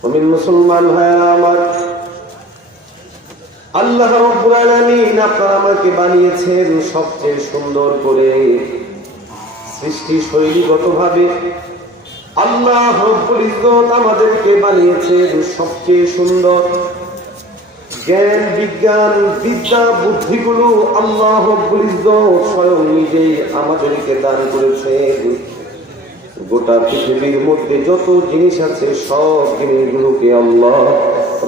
মুমিন মুসলমান ভাইরা আমার, আল্লাহ রাব্বুল আলামিন আপনার আমাকে বানিয়েছেন সবচেয়ে সুন্দর করে, সৃষ্টি শৈলীগতভাবে আল্লাহ রাব্বুল ইজ্জত আমাদেরকে বানিয়েছেন সবচেয়ে সুন্দর। জ্ঞান বিজ্ঞান বিদ্যা বুদ্ধিগুলো আল্লাহ রাব্বুল ইজ্জত স্বয়ং নিজেই আমাদেরকে দান করেছেন। গোটা পৃথিবীর মধ্যে যত জিনিস আছে সব জিনিসগুলোকে আল্লাহ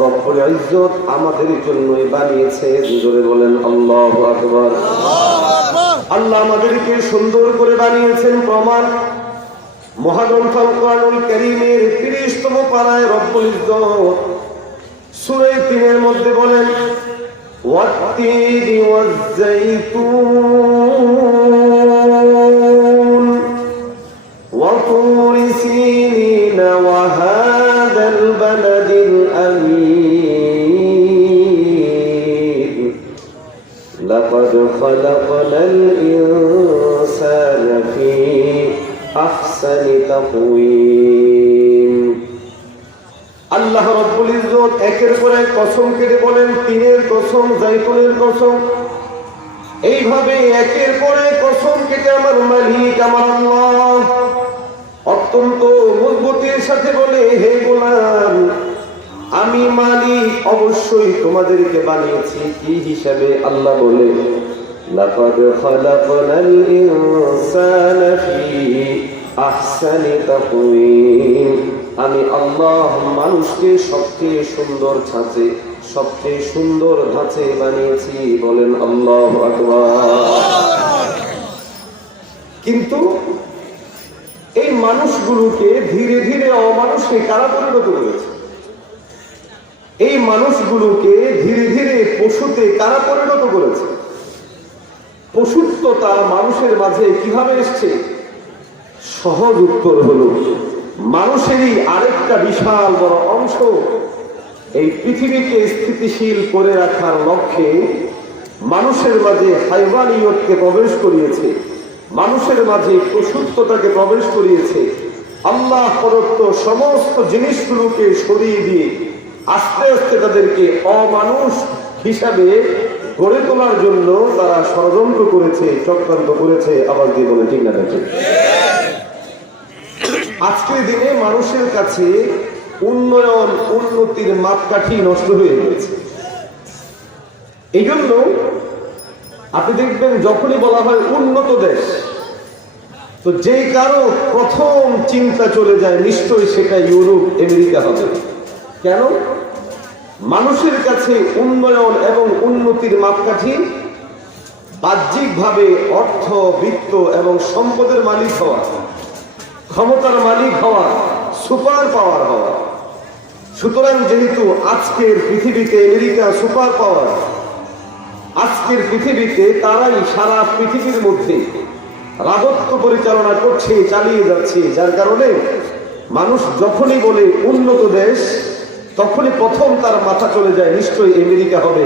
রব্বুল ইজ্জত আমাদের জন্যই বানিয়েছে। জোরে বলেন আল্লাহু আকবার। আল্লাহ আমাদেরকে সুন্দর করে বানিয়েছেন। প্রমাণ মহাগ্রন্থ কোরআনুল কারীমের ৩০তম পারায় রব্বুল ইজ্জত সূরা ৩-এর মধ্যে বলেন, ওয়াত্তিনি ওয়াজ-যাইতুন وطور سينين وهذا البلد الأمين لقد خلقنا الإنسان في أحسن تقويم। আল্লাহ রাব্বুল ইজ্জত একের পর এক কসম কেটে বলেন, তিনের কসম, জাইতুনের কসম, এইভাবে একের পর এক কসম কেটে আমার মালিক আমার আল্লাহ অত্যন্ত মজবুতির সাথে বলে, হে গোলাম, আমি মালিক অবশ্যই তোমাদেরকে বানিয়েছি। কি হিসাবে? আল্লাহ বলে, লাকাদ খালাকনাল ইনসানা ফি আহসানি তাকওয়িম। আমি আল্লাহ মানুষকে সবচেয়ে সুন্দর ছাঁচে, সবচেয়ে সুন্দর ধাঁচে বানিয়েছি। বলেন আল্লাহু আকবার। কিন্তু এই মানুষগুলোকে ধীরে ধীরে অমানুষে কারা পরিণত করেছে? এই মানুষগুলোকে ধীরে ধীরে পশুতে কারা পরিণত করেছে? পশুত্বতা মানুষের মাঝে কিভাবে এসছে? সহজ উত্তর হলো, মানুষেরই আরেকটা বিশাল বড় অংশ এই পৃথিবীকে স্থিতিশীল করে রাখার লক্ষ্যে মানুষের মাঝে হাইওয়ানিয়তকে প্রবেশ করিয়েছে, মানুষের মাঝে পশুত্বতাকে প্রবেশ করিয়েছে। আল্লাহ প্রদত্ত সমস্ত জিনিসগুলোকে সরিয়ে দিয়ে আস্তে আস্তে তাদেরকে অমানুষ হিসাবে গড়ে তোলার জন্য তারা ষড়যন্ত্র করেছে, চক্রান্ত করেছে। আবার দিয়ে বলে ঠিক না? দেখে আজকের দিনে মানুষের কাছে উন্নয়ন উন্নতির মাপকাঠি নষ্ট হয়ে গেছে। এই জন্য আপনি দেখবেন যখনই বলা হয় উন্নত দেশ, তো যেই কারো প্রথম চিন্তা চলে যায় নিশ্চয়ই সেটা ইউরোপ আমেরিকা হবে। কেন? মানুষের কাছে উন্নয়ন এবং উন্নতির মাপকাঠি বাহ্যিকভাবে অর্থ, বিত্ত এবং সম্পদের মালিক হওয়া, ক্ষমতার মালিক হওয়া, সুপার পাওয়ার হওয়া। সুতরাং যেহেতু আজকের পৃথিবীতে আমেরিকা সুপার পাওয়ার, আজকের পৃথিবীতে তারাই সারা পৃথিবীর মধ্যে রাজত্ব পরিচালনা করছে, চালিয়ে যাচ্ছে, যার কারণে মানুষ যখনই বলে উন্নত দেশ তখনই প্রথম তার মাথা চলে যায় নিশ্চয়ই আমেরিকা হবে,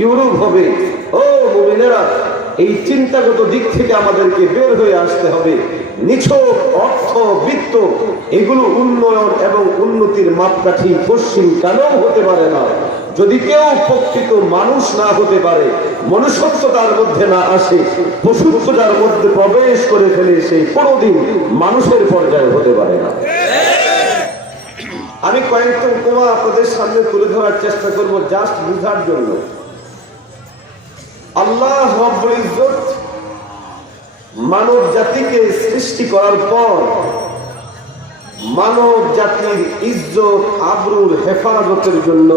ইউরোপ হবে। ও মুমিনেরা, এই চিন্তাগত দিক থেকে আমাদেরকে বের হয়ে আসতে হবে। নিছক অর্থ, বিত্ত এগুলো উন্নয়ন এবং উন্নতির মাপকাঠি পশ্চিম কেনও হতে পারে না। যদি কেউ প্রকৃত মানুষ না হতে পারে, মনুষ্যত্ব তার মধ্যে না আসে, পশুত্ব যার মধ্যে প্রবেশ করে ফেলে, সেই কোনোদিন মানুষের পর্যায়ে হতে পারে না। আমি কয়েকটা উপমা আপনাদের সামনে তুলে ধরার চেষ্টা করব জাস্ট বুঝার জন্য। আল্লাহ রাব্বুল ইজ্জত মানব জাতিকে সৃষ্টি করার পর মানব জাতির ইজ্জত আবরুর হেফাজতের জন্য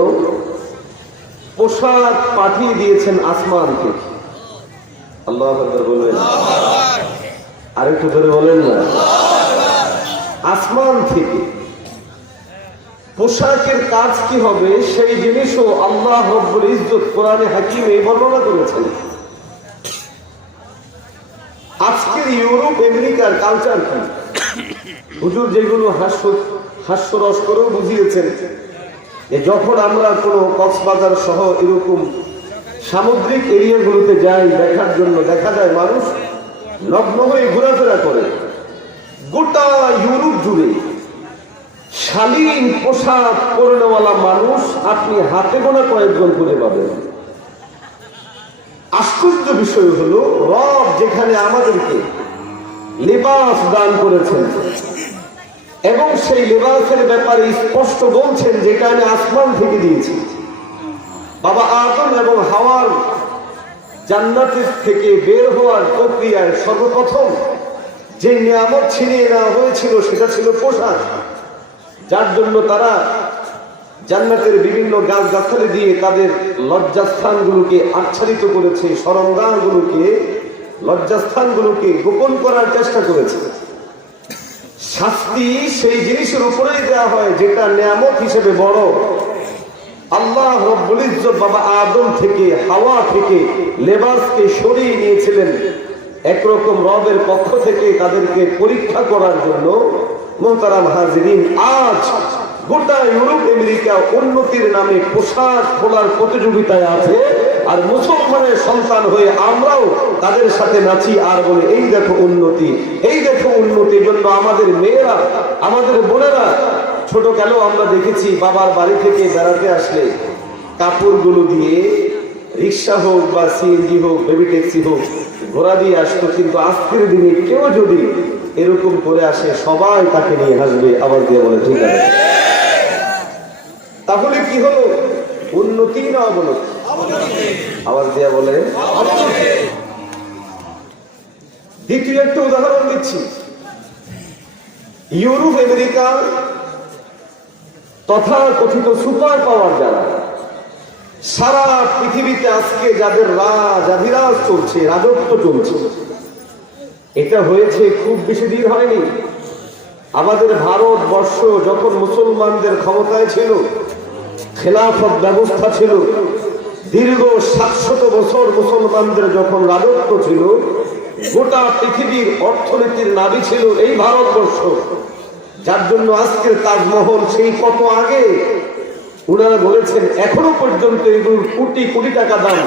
পোশাক পাঠিয়ে দিয়েছেন আসমান থেকে। আল্লাহু আকবার বলবেন, আরেকটু ধরে বলেন না। আসমান থেকে পোশাকের কাজ কি হবে সেই জিনিসও আল্লাহ রাব্বুল ইজ্জত কোরআনে হাকিমে বর্ণনা করেছেন। আজকের ইউরোপ আমেরিকার কালচার কি? হুজুর যেগুলো হাস্যরস করেও বুঝিয়েছেন, যখন আমরা কোনো কক্সবাজার সহ এরকম সামুদ্রিক এরিয়াগুলোতে যাই দেখার জন্য, দেখা যায় মানুষ নগ্ন হয়ে ঘোরাফেরা করে। গোটা ইউরোপ জুড়ে শালীন পোশাক পরনেওয়ালা মানুষ আপনি হাতে গোনা কয়েকজন খুঁজে পাবেন। আশ্চর্য বিষয় হলো, রব যেখানে আমাদেরকে লিবাস দান করেছেন এবং সেই লিবাসের ব্যাপারে স্পষ্ট বলছেন যেটা আমি আসমান থেকে দিয়েছি। বাবা আদম এবং হাওয়ার জান্নাতের থেকে বের হওয়ার প্রক্রিয়ায় সর্বপ্রথম যে নিয়ামত ছিনিয়ে নেওয়া হয়েছিল সেটা ছিল পোশাক, যার জন্য তারা জান্নাতের বিভিন্ন গাছগাছালি দিয়ে তাদের লজ্জাস্থানগুলোকে আচ্ছাদিত করেছে, সরঞ্জামগুলোকে লজ্জাস্থানগুলোকে গোপন করার চেষ্টা করেছে। শাস্তি সেই জিনিসের উপরেই দেওয়া হয় যেটা নিয়ামত হিসেবে বড়। আল্লাহ রব্বুল ইজ্জত বাবা আদম থেকে হাওয়া থেকে লেবাসকে সরিয়ে নিয়েছিলেন একরকম রবের পক্ষ থেকে তাদেরকে পরীক্ষা করার জন্য। মোহতারাম হাজিরিন, আজ গোটা ইউরোপ আমেরিকা উন্নতির নামে পোশাক খোলার প্রতিযোগিতায় আছে, আর মুসলমানের সন্তান হয়ে আমরাও তাদের সাথে নাচি আর বলে এই দেখো উন্নতি, এই দেখো উন্নতির জন্য আমাদের মেয়েরা, আমাদের বোনেরা ছোট কালেও আমরা দেখেছি বাবার বাড়ি থেকে বেড়াতে আসলে কাপড়গুলো দিয়ে রিক্সা হোক বা সিএনজি হোক বেবি ট্যাক্সি হোক ঘোড়া দিয়ে আসতো, কিন্তু আজকের দিনে কেউ যদি এরকম করে আসে সবাই তাকে নিয়ে হাসবে, আবার দিয়ে বলে ঠিক আছে। তাহলে কি হলো, উন্নতি না অবনতি? আবার দিয়া বলে। দ্বিতীয় একটা উদাহরণ দিচ্ছি, ইউরোপ আমেরিকা তথা কথিত সুপার পাওয়ার যারা সারা পৃথিবীতে আজকে যাদের রাজাধিরাজ চলছে, রাজত্ব চলছে, এটা হয়েছে খুব বেশি দিন হয়নি। আমাদের ভারতবর্ষ যখন মুসলমানদের ক্ষমতায় ছিল, খেলাফত ব্যবস্থা ছিল, দীর্ঘ 700 বছর মুসলমানদের যখন রাজত্ব ছিল, গোটা পৃথিবীর অর্থনীতির নাভি ছিল এই ভারতবর্ষ, যার জন্য আজকের তাজমহল সেই কত আগে উনারা বলেছেন এখনো পর্যন্ত এগুলোর কোটি কোটি টাকা দাম।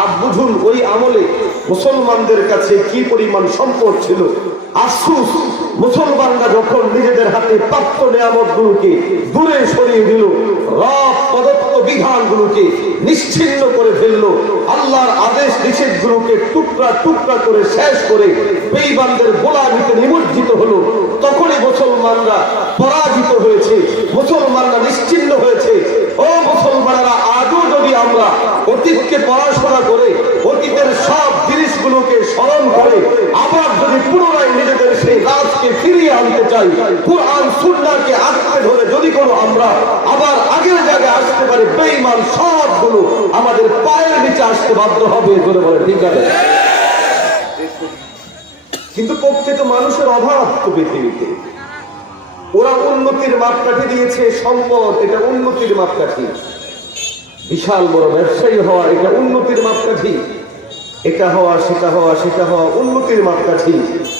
আর বুঝুন ওই আমলে মুসলমানদের কাছে কি পরিমাণ সম্পদ ছিল। আফসোস, মুসলমানরা যখন নিজেদের হাতে প্রাপ্ত নিয়ামতগুলোকে দূরে সরিয়ে দিল, রব প্রদত্ত বিধানগুলোকে নিশ্চিহ্ন করে ফেলল, আল্লাহর আদেশ নিষেধগুলোকে টুকরা টুকরা করে শেষ করে বেঈমানদের গোলামিতে নিমজ্জিত হলো, তখনই মুসলমানরা পরাজিত হয়েছে, মুসলমানরা নিশ্চিহ্ন হয়েছে। ও মুসলমানেরা, আজও যদি আমরা অতীতকে পড়াশোনা করে অতীতের সব জিনিসগুলোকে স্মরণ করে আবার যদি পুনরায় নিজেদের সেই রাজকে ফিরিয়ে আনতে চাই, কুরআন সুন্নাহকে আঁকড়ে ধরে যদি কোনো আমরা আবার আগের জায়গায় আসতে পারি, বেঈমান সবগুলো আমাদের পায়ের নিচে আসতে বাধ্য হবে। বলে বলে ঠিক আছে। কিন্তু প্রকৃত মানুষের অভাব তো পৃথিবীতে। ওরা উন্নতির মাপকাঠি দিয়েছে সম্পদ, এটা উন্নতির মাপকাঠি। বিশাল বড় ব্যবসায়ী হওয়া, এটা উন্নতির মাপকাঠি। এটা হওয়া, সেটা হওয়া, সেটা হওয়া উন্নতির মাপকাঠি।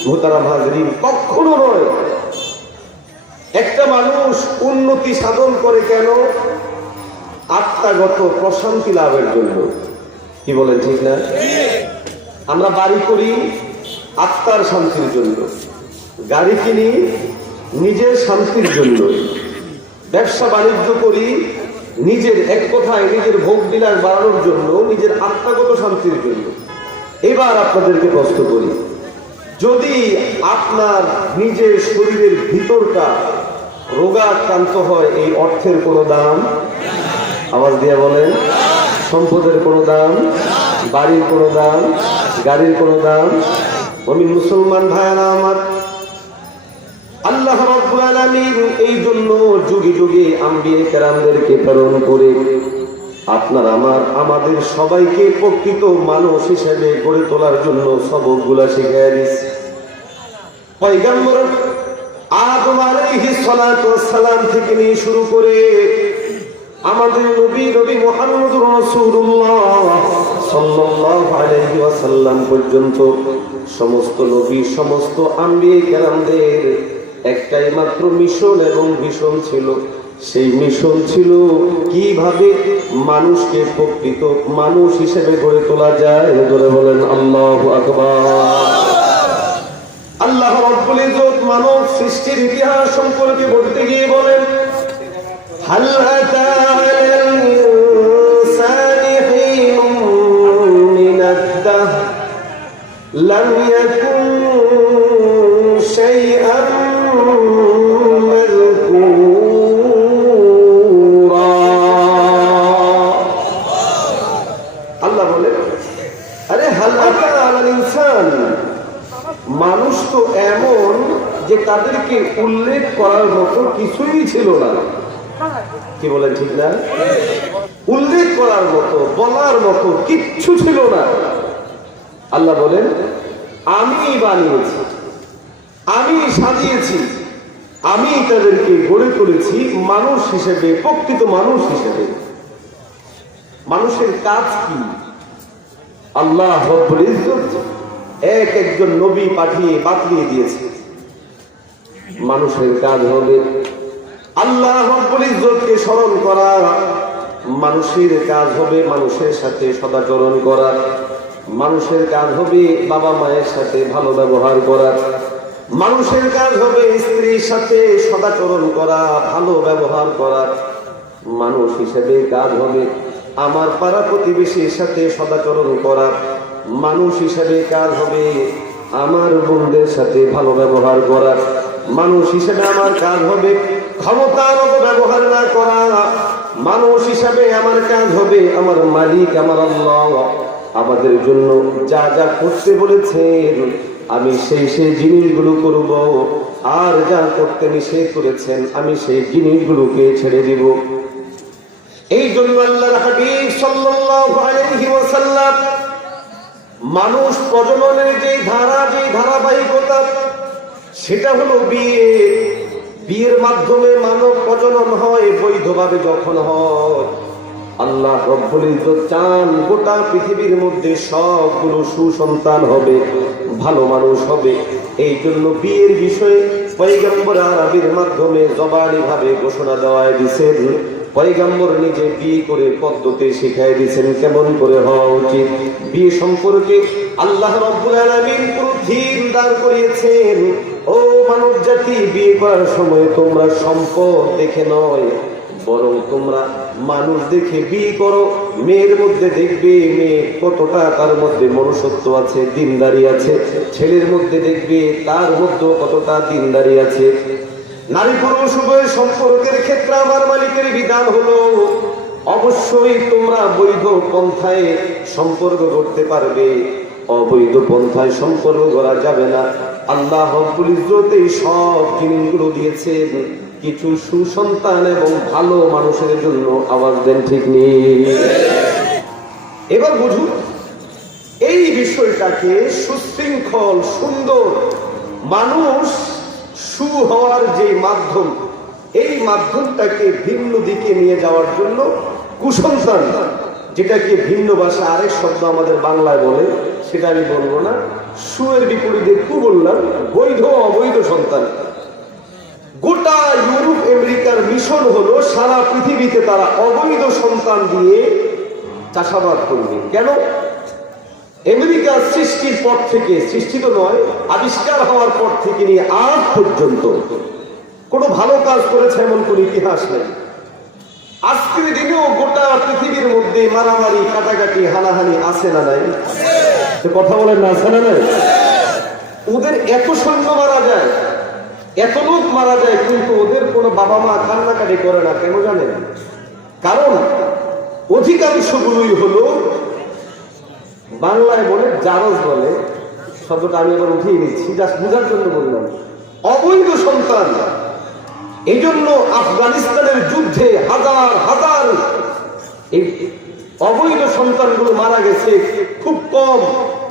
মোহতারাম হাজরিন, কখনো নয়। একটা মানুষ উন্নতি সাধন করে কেন? আত্মাগত প্রশান্তি লাভের জন্য। কি বলেন, ঠিক না? আমরা বাড়ি করি আত্মার শান্তির জন্য, গাড়ি কিনি নিজের শান্তির জন্য, ব্যবসা বাণিজ্য করি নিজের, এক কথায় নিজের ভোগ বিলাস বাড়ানোর জন্য, নিজের আত্মাগত শান্তির জন্য। এবার আপনাদেরকে প্রশ্ন করি, যদি আপনার নিজের শরীরের ভিতরটা রোগাক্রান্ত হয়, এই অর্থের কোনো দাম? আওয়াজ দিয়ে বলেন। সম্পদের কোনো দাম, বাড়ির কোনো দাম, গাড়ির কোনো দাম? আমি মুসলমান ভাইয়েরা আমার, আল্লাহ রাব্বুল আলামিন এই জন্য যুগে যুগে আম্বিয়া কেরামদেরকে প্রেরণ করে আপনার আমাদের সবাইকে প্রকৃত মানুষ হিসেবে গড়ে তোলার জন্য সবকগুলা শিখিয়ে দিয়েছে। পয়গম্বর আদম আলাইহিস সালাতু ওয়াস সালাম থেকে নিয়ে শুরু করে আমাদের নবী মুহাম্মদুর রাসূলুল্লাহ সাল্লাল্লাহু আলাইহি ওয়াসাল্লাম পর্যন্ত সমস্ত নবী, সমস্ত আম্বিয়া কেরামদের একটাই মাত্র মিশন এবং ভিশন ছিল। সেই মিশন ছিল কিভাবে মানুষকে প্রকৃত মানুষ হিসেবে গড়ে তোলা যায়। ধরে বলেন আল্লাহু আকবার। আল্লাহ রাব্বুল ইজ্জত মানব সৃষ্টির ইতিহাস সম্পর্কে বলতে গিয়ে বলেন, হাল আতা আলাল ইনসানি হিনুম মিনাদ দাহর লাম ইয়াকুন শাইআন মাযকুরা। আল্লাহ বলেন, আরে হাল আতা আলাল ইনসান, মানুষ তো এমন যে তাদেরকে উল্লেখ করার মতো কিছুই ছিল না। কি বলেন, ঠিক না? উল্লেখ করার মতো, বলার মতো কিচ্ছু ছিল না। আল্লাহ বলেন, আমি বানিয়েছি, আমি সাজিয়েছি, আমি তাদেরকে গড়ে তুলেছি মানুষ হিসেবে, প্রকৃত মানুষ হিসেবে। মানুষের কাজ কি? আল্লাহ রাব্বুল ইজ্জত এক একজন নবী পাঠিয়ে বাতলিয়ে দিয়েছে। মানুষের কাজ হবে আল্লাহ রাব্বুল ইজ্জতকে স্মরণ করা, মানুষের কাজ হবে মানুষের সাথে সদাচরণ করা, মানুষের কাজ হবে বাবা মায়ের সাথে ভালো ব্যবহার করা, মানুষের কাজ হবে স্ত্রীর সাথে সদাচরণ করা, ভালো ব্যবহার করা। মানুষ হিসেবে কাজ হবে আমার পাড়া প্রতিবেশীর সাথে সদাচরণ করা। মানুষ হিসেবে কাজ হবে আমার বন্ধুদের সাথে ভালো ব্যবহার করা। মানুষ হিসেবে আমার কাজ হবে ক্ষমতার অপব্যবহার না করা। মানুষ হিসেবে আমার কাজ হবে আমার মালিক, আমার আল্লাহ আমাদের জন্য যা যা করতে বলেছেন আমি সেই সেই জিনিসগুলো করব, আর যা করতে নিষেধ করেছেন আমি সেই জিনিসগুলোকে ছেড়ে দিব। এই জন্য আল্লাহর হাবিব সাল্লাল্লাহু আলাইহি ওয়াসাল্লাম মানুষ প্রজননের যে ধারা, যে ধারাবাহিকতা, সেটা হলো বিয়ে। বিয়ের মাধ্যমে মানব প্রজনন হয়, বৈধভাবে যখন হয়। আল্লাহ রাব্বুল ইজ্জত চান গোটা পৃথিবীর মধ্যে সবগুলো সুসন্তান হবে, ভালো মানুষ হবে। এই জন্য বিয়ের বিষয়ে পয়গম্বর আরবীর মাধ্যমে জবানি ভাবে ঘোষণা দেওয়া দিয়েছেন। পয়গম্বর নিজে বিয়ে করে পদ্ধতি শিখাই দিয়েছেন কেমন করে হওয়া উচিত। বিয়ে সম্পর্কে আল্লাহ রাব্বুল আলামিন পুরো দিন দাঁড় করিয়েছেন। ও মানব জাতি, বিয়ে করার সময় তোমরা সম্পদ দেখে নয়, বরং তোমরা মানুষ দেখে বিয়ে করো। মেয়ের মধ্যে দেখবে মেয়ে কতটা তার মধ্যে মনুষ্যত্ব আছে, দিনদারি আছে। ছেলের মধ্যে দেখবে তার মধ্যে কতটা দিনদারি আছে। নারী পুরুষ উভয় সম্পর্কের ক্ষেত্রে আমার মালিকের বিধান হলো অবশ্যই তোমরা বৈধ পন্থায় সম্পর্ক করতে পারবে, অবৈধ পন্থায় সম্পর্ক করা যাবে না। আল্লাহ রাব্বুল ইজ্জত এই সব জিনিসগুলো দিয়েছেন কিছু সুসন্তান এবং ভালো মানুষের জন্য। আওয়াজ দেন ঠিক নেই? এবার বুঝুন এই বিষয়টাকে সুশৃঙ্খল সুন্দর মানুষ সু হওয়ার যে মাধ্যম, এই মাধ্যমটাকে ভিন্ন দিকে নিয়ে যাওয়ার জন্য কুসন্তান, যেটাকে ভিন্ন ভাষা আরেক শব্দ আমাদের বাংলায় বলে, সেটা আমি বলবো না। সুয়ের বিপরীতে কু বললাম, বৈধ অবৈধ সন্তান। গোটা ইউরোপ আমেরিকার মিশন হলো সারা পৃথিবীতে তারা অবৈধ সন্তান দিয়ে চাষাবাদ করবে। কেন? আমেরিকা সৃষ্টির পর থেকে, সৃষ্টি তো নয়, আবিষ্কার হওয়ার পর থেকে নিয়ে আজ পর্যন্ত কোনো ভালো কাজ করেছে এমন কোন ইতিহাস নেই। আজকের দিনেও গোটা পৃথিবীর মধ্যে মারামারি, কাটাকাটি, হানাহানি আছে না নাই? কথা বলেন না, আছে না নাই? ওদের এত সৈন্য মারা যায়, এত লোক মারা যায়, কিন্তু ওদের কোনো বাবা মা কান্নাকাটি করে না। কেন জানেন? কারণ অধিকাংশগুলোই হলো, বাংলায় বলে জারজ বলে, শব্দটা আমি এবার উঠিয়ে নিচ্ছি, জাস্ট বোঝার জন্য বললাম, অবৈধ সন্তান। এই জন্য আফগানিস্তানের যুদ্ধে হাজার হাজার এই অবৈধ সন্তানগুলো মারা গেছে। খুব কম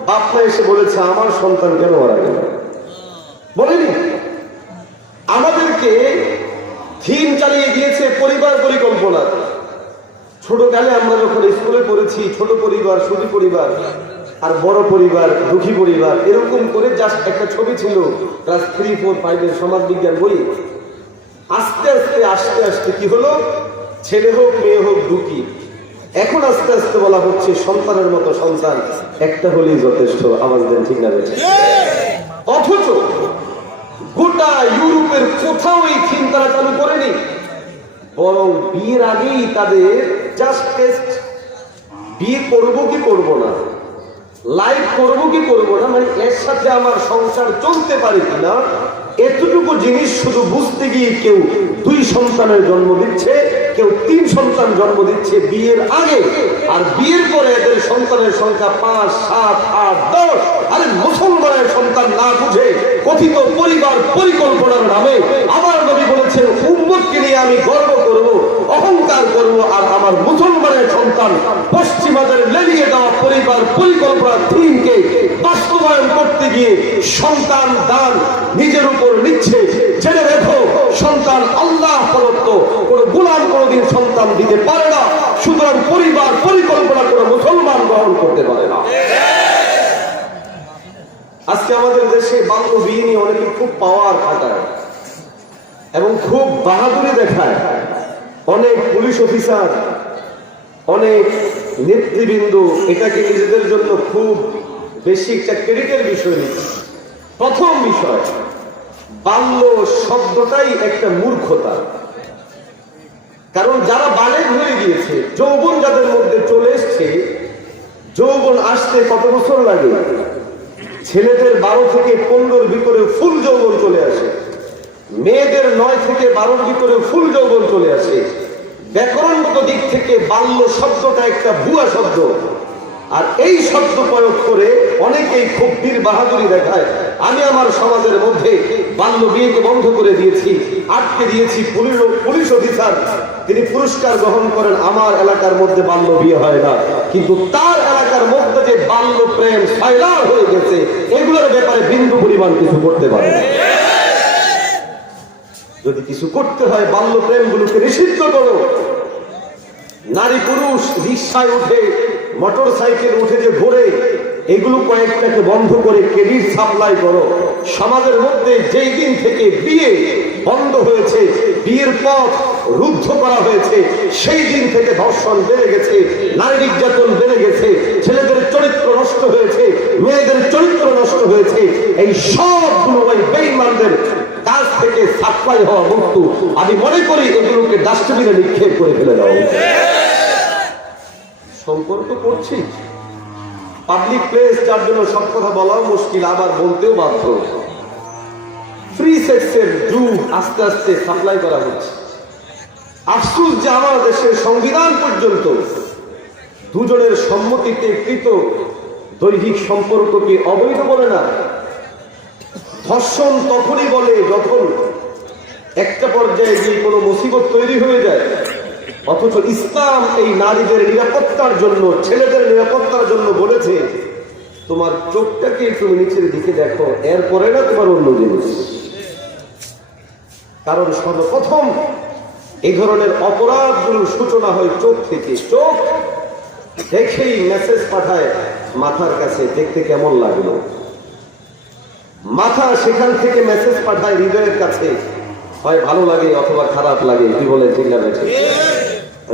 বাপমা এসে বলেছে আমার সন্তান কেন মারা গেল, বলেনি। আমাদেরকে থিম চালিয়ে দিয়েছে পরিবার পরিকল্পনা। ছোটকালে আমরা যখন স্কুলে পড়েছি, ছোট পরিবার, সুখী পরিবার, আর বড় পরিবার, দুঃখী পরিবার, এরকম করে জাস্ট একটা ছবি ছিল ক্লাস 3, 4, 5 এর সমাজ বিজ্ঞান বই। আস্তে আস্তে আস্তে আস্তে কি হলো, ছেলে হোক মেয়ে হোক দুঃখী। এখন আস্তে আস্তে বলা হচ্ছে সন্তানের মতো সন্তান একটা হলেই যথেষ্ট। আওয়াজ দেন ঠিক না? অথচ গোটা ইউরোপের কোথাও এই থিম তারা চালু করেনি, বরং বিয়ের আগেই তাদের জাস্ট টেস্ট, বিয়ে করবো কি করবো না, লাইফ করবো কি করবো না, মানে এর সাথে আমার সংসার চলতে পারে কিনা, এতটুকু জিনিস শুধু বুঝতে গিয়ে কেউ 2 সন্তানের জন্ম দিচ্ছে, কেউ 3 সন্তান জন্ম দিচ্ছে বিয়ের আগে, আর বিয়ের পরে এদের সন্তানের সংখ্যা 5, 7, 8, 10। আরে মুসলমানের সন্তান না বুঝে কথিত পরিবার পরিকল্পনার নামে আমার নবী বলেছেন উম্মতকে নিয়ে আমি গর্ব করব, অহংকার করব, আর আমার মুসলমানের সন্তান পশ্চিমাদের লেলিয়ে দেওয়া পরিবার পরিকল্পনার থিমকে বাস্তবায়ন করতে গিয়ে সন্তান দান নিজের উপর নিচ্ছে। জেনে রেখো, সন্তান আল্লাহ প্রদত্ত, কোন গোলাম কোনদিন সন্তান দিতে পারে না, সুতরাং পরিবার পরিকল্পনা করে মুসলমান গ্রহণ করতে পারে না। আজকে আমাদের দেশে বাল্য বিয়ে নিয়ে অনেকে খুব পাওয়ার খাটায় এবং খুব বাহাদুরি দেখায়। অনেক পুলিশ অফিসার, অনেক নেতৃবৃন্দ এটাকে নিজেদের জন্য খুব বেশি একটা ক্রেডিটের বিষয় নিচ্ছে। প্রথম বিষয়, বাল্য শব্দটাই একটা মূর্খতা। কারণ যারা বালেগ হয়ে গিয়েছে, যৌবন যাদের মধ্যে চলে এসছে, যৌবন আসতে কত বছর লাগে? ছেলেদের 12 থেকে 15-র ভিতরে ফুল যৌবন চলে আসে, মেয়েদের 9 থেকে 12-র ভিতরে ফুল যৌবন চলে আসে। ব্যাকরণগত দিক থেকে বাল্য শব্দটা একটা ভুয়া শব্দ, আর এই শব্দ প্রয়োগ করে অনেকেই খুব বীর বাহাদুরি দেখায়। আমি আমার সমাজের মধ্যে বাল্য বিয়েকে বন্ধ করে দিয়েছি, আটকে দিয়েছি। পুলিশ অফিসার তিনি পুরস্কার গ্রহণ করেন, আমার এলাকার মধ্যে বাল্য বিয়ে হয় না, কিন্তু তার এলাকার মধ্যে যে বাল্য প্রেম সাইলার হয়ে গেছে, এগুলোর ব্যাপারে বিন্দু পরিমাণ কিছু করতে পারে। যদি কিছু করতে হয় বাল্য প্রেম গুলোকে নিষিদ্ধ করো। নারী পুরুষ রিক্সায় উঠে, মোটর সাইকেল উঠে যে ঘোরে, এগুলো কয়েকটাকে বন্ধ করে ক্রেডিট সাপ্লাই করো। সমাজের মধ্যে যেই দিন থেকে বিয়ে বন্ধ হয়েছে, বিয়ের পথ রুদ্ধ করা হয়েছে, সেই দিন থেকে ধর্ষণ বেড়ে গেছে, নারী নির্যাতন বেড়ে গেছে, ছেলেদের চরিত্র নষ্ট হয়েছে, মেয়েদের চরিত্র নষ্ট হয়েছে। এই সবগুলো ওই বেঈমানদের কাছ থেকে সাপ্লাই হওয়া বস্তু। আমি মনে করি এগুলোকে ডাস্টবিনে নিক্ষেপ করে ফেলে দেওয়া উচিত। সম্পর্ক করছি পাবলিক প্লেস, যার জন্য সব কথা বলাও মুশকিল, আবার বলতেও বাধ্য। ফ্রি সেক্সের যুগ আস্তে আস্তে সাপ্লাই করা হচ্ছে। আফসোস যে আমার দেশের সংবিধান পর্যন্ত দুজনের সম্মতিতে কৃত দৈহিক সম্পর্ককে অবৈধ বলে না। ধর্ষণ তখনই বলে যখন একটা পর্যায়ে গিয়ে কোনো মুসিবত তৈরি হয়ে যায়। অথচ ইসলাম এই নারীদের নিরাপত্তার জন্য, ছেলেদের নিরাপত্তার জন্য বলেছে তোমার চোখটাকে একটু নিচের দিকে দেখো, এরপরে না তোমার অন্য জিনিস। কারণ সর্বপ্রথম এই ধরনের অপরাধগুলোর সূচনা হয় চোখ থেকে। চোখ দেখেই মেসেজ পাঠায় মাথার কাছে, দেখতে কেমন লাগলো। মাথা সেখান থেকে মেসেজ পাঠায় হৃদয়ের কাছে, হয় ভালো লাগে অথবা খারাপ লাগে। কি বলে ঠিক না?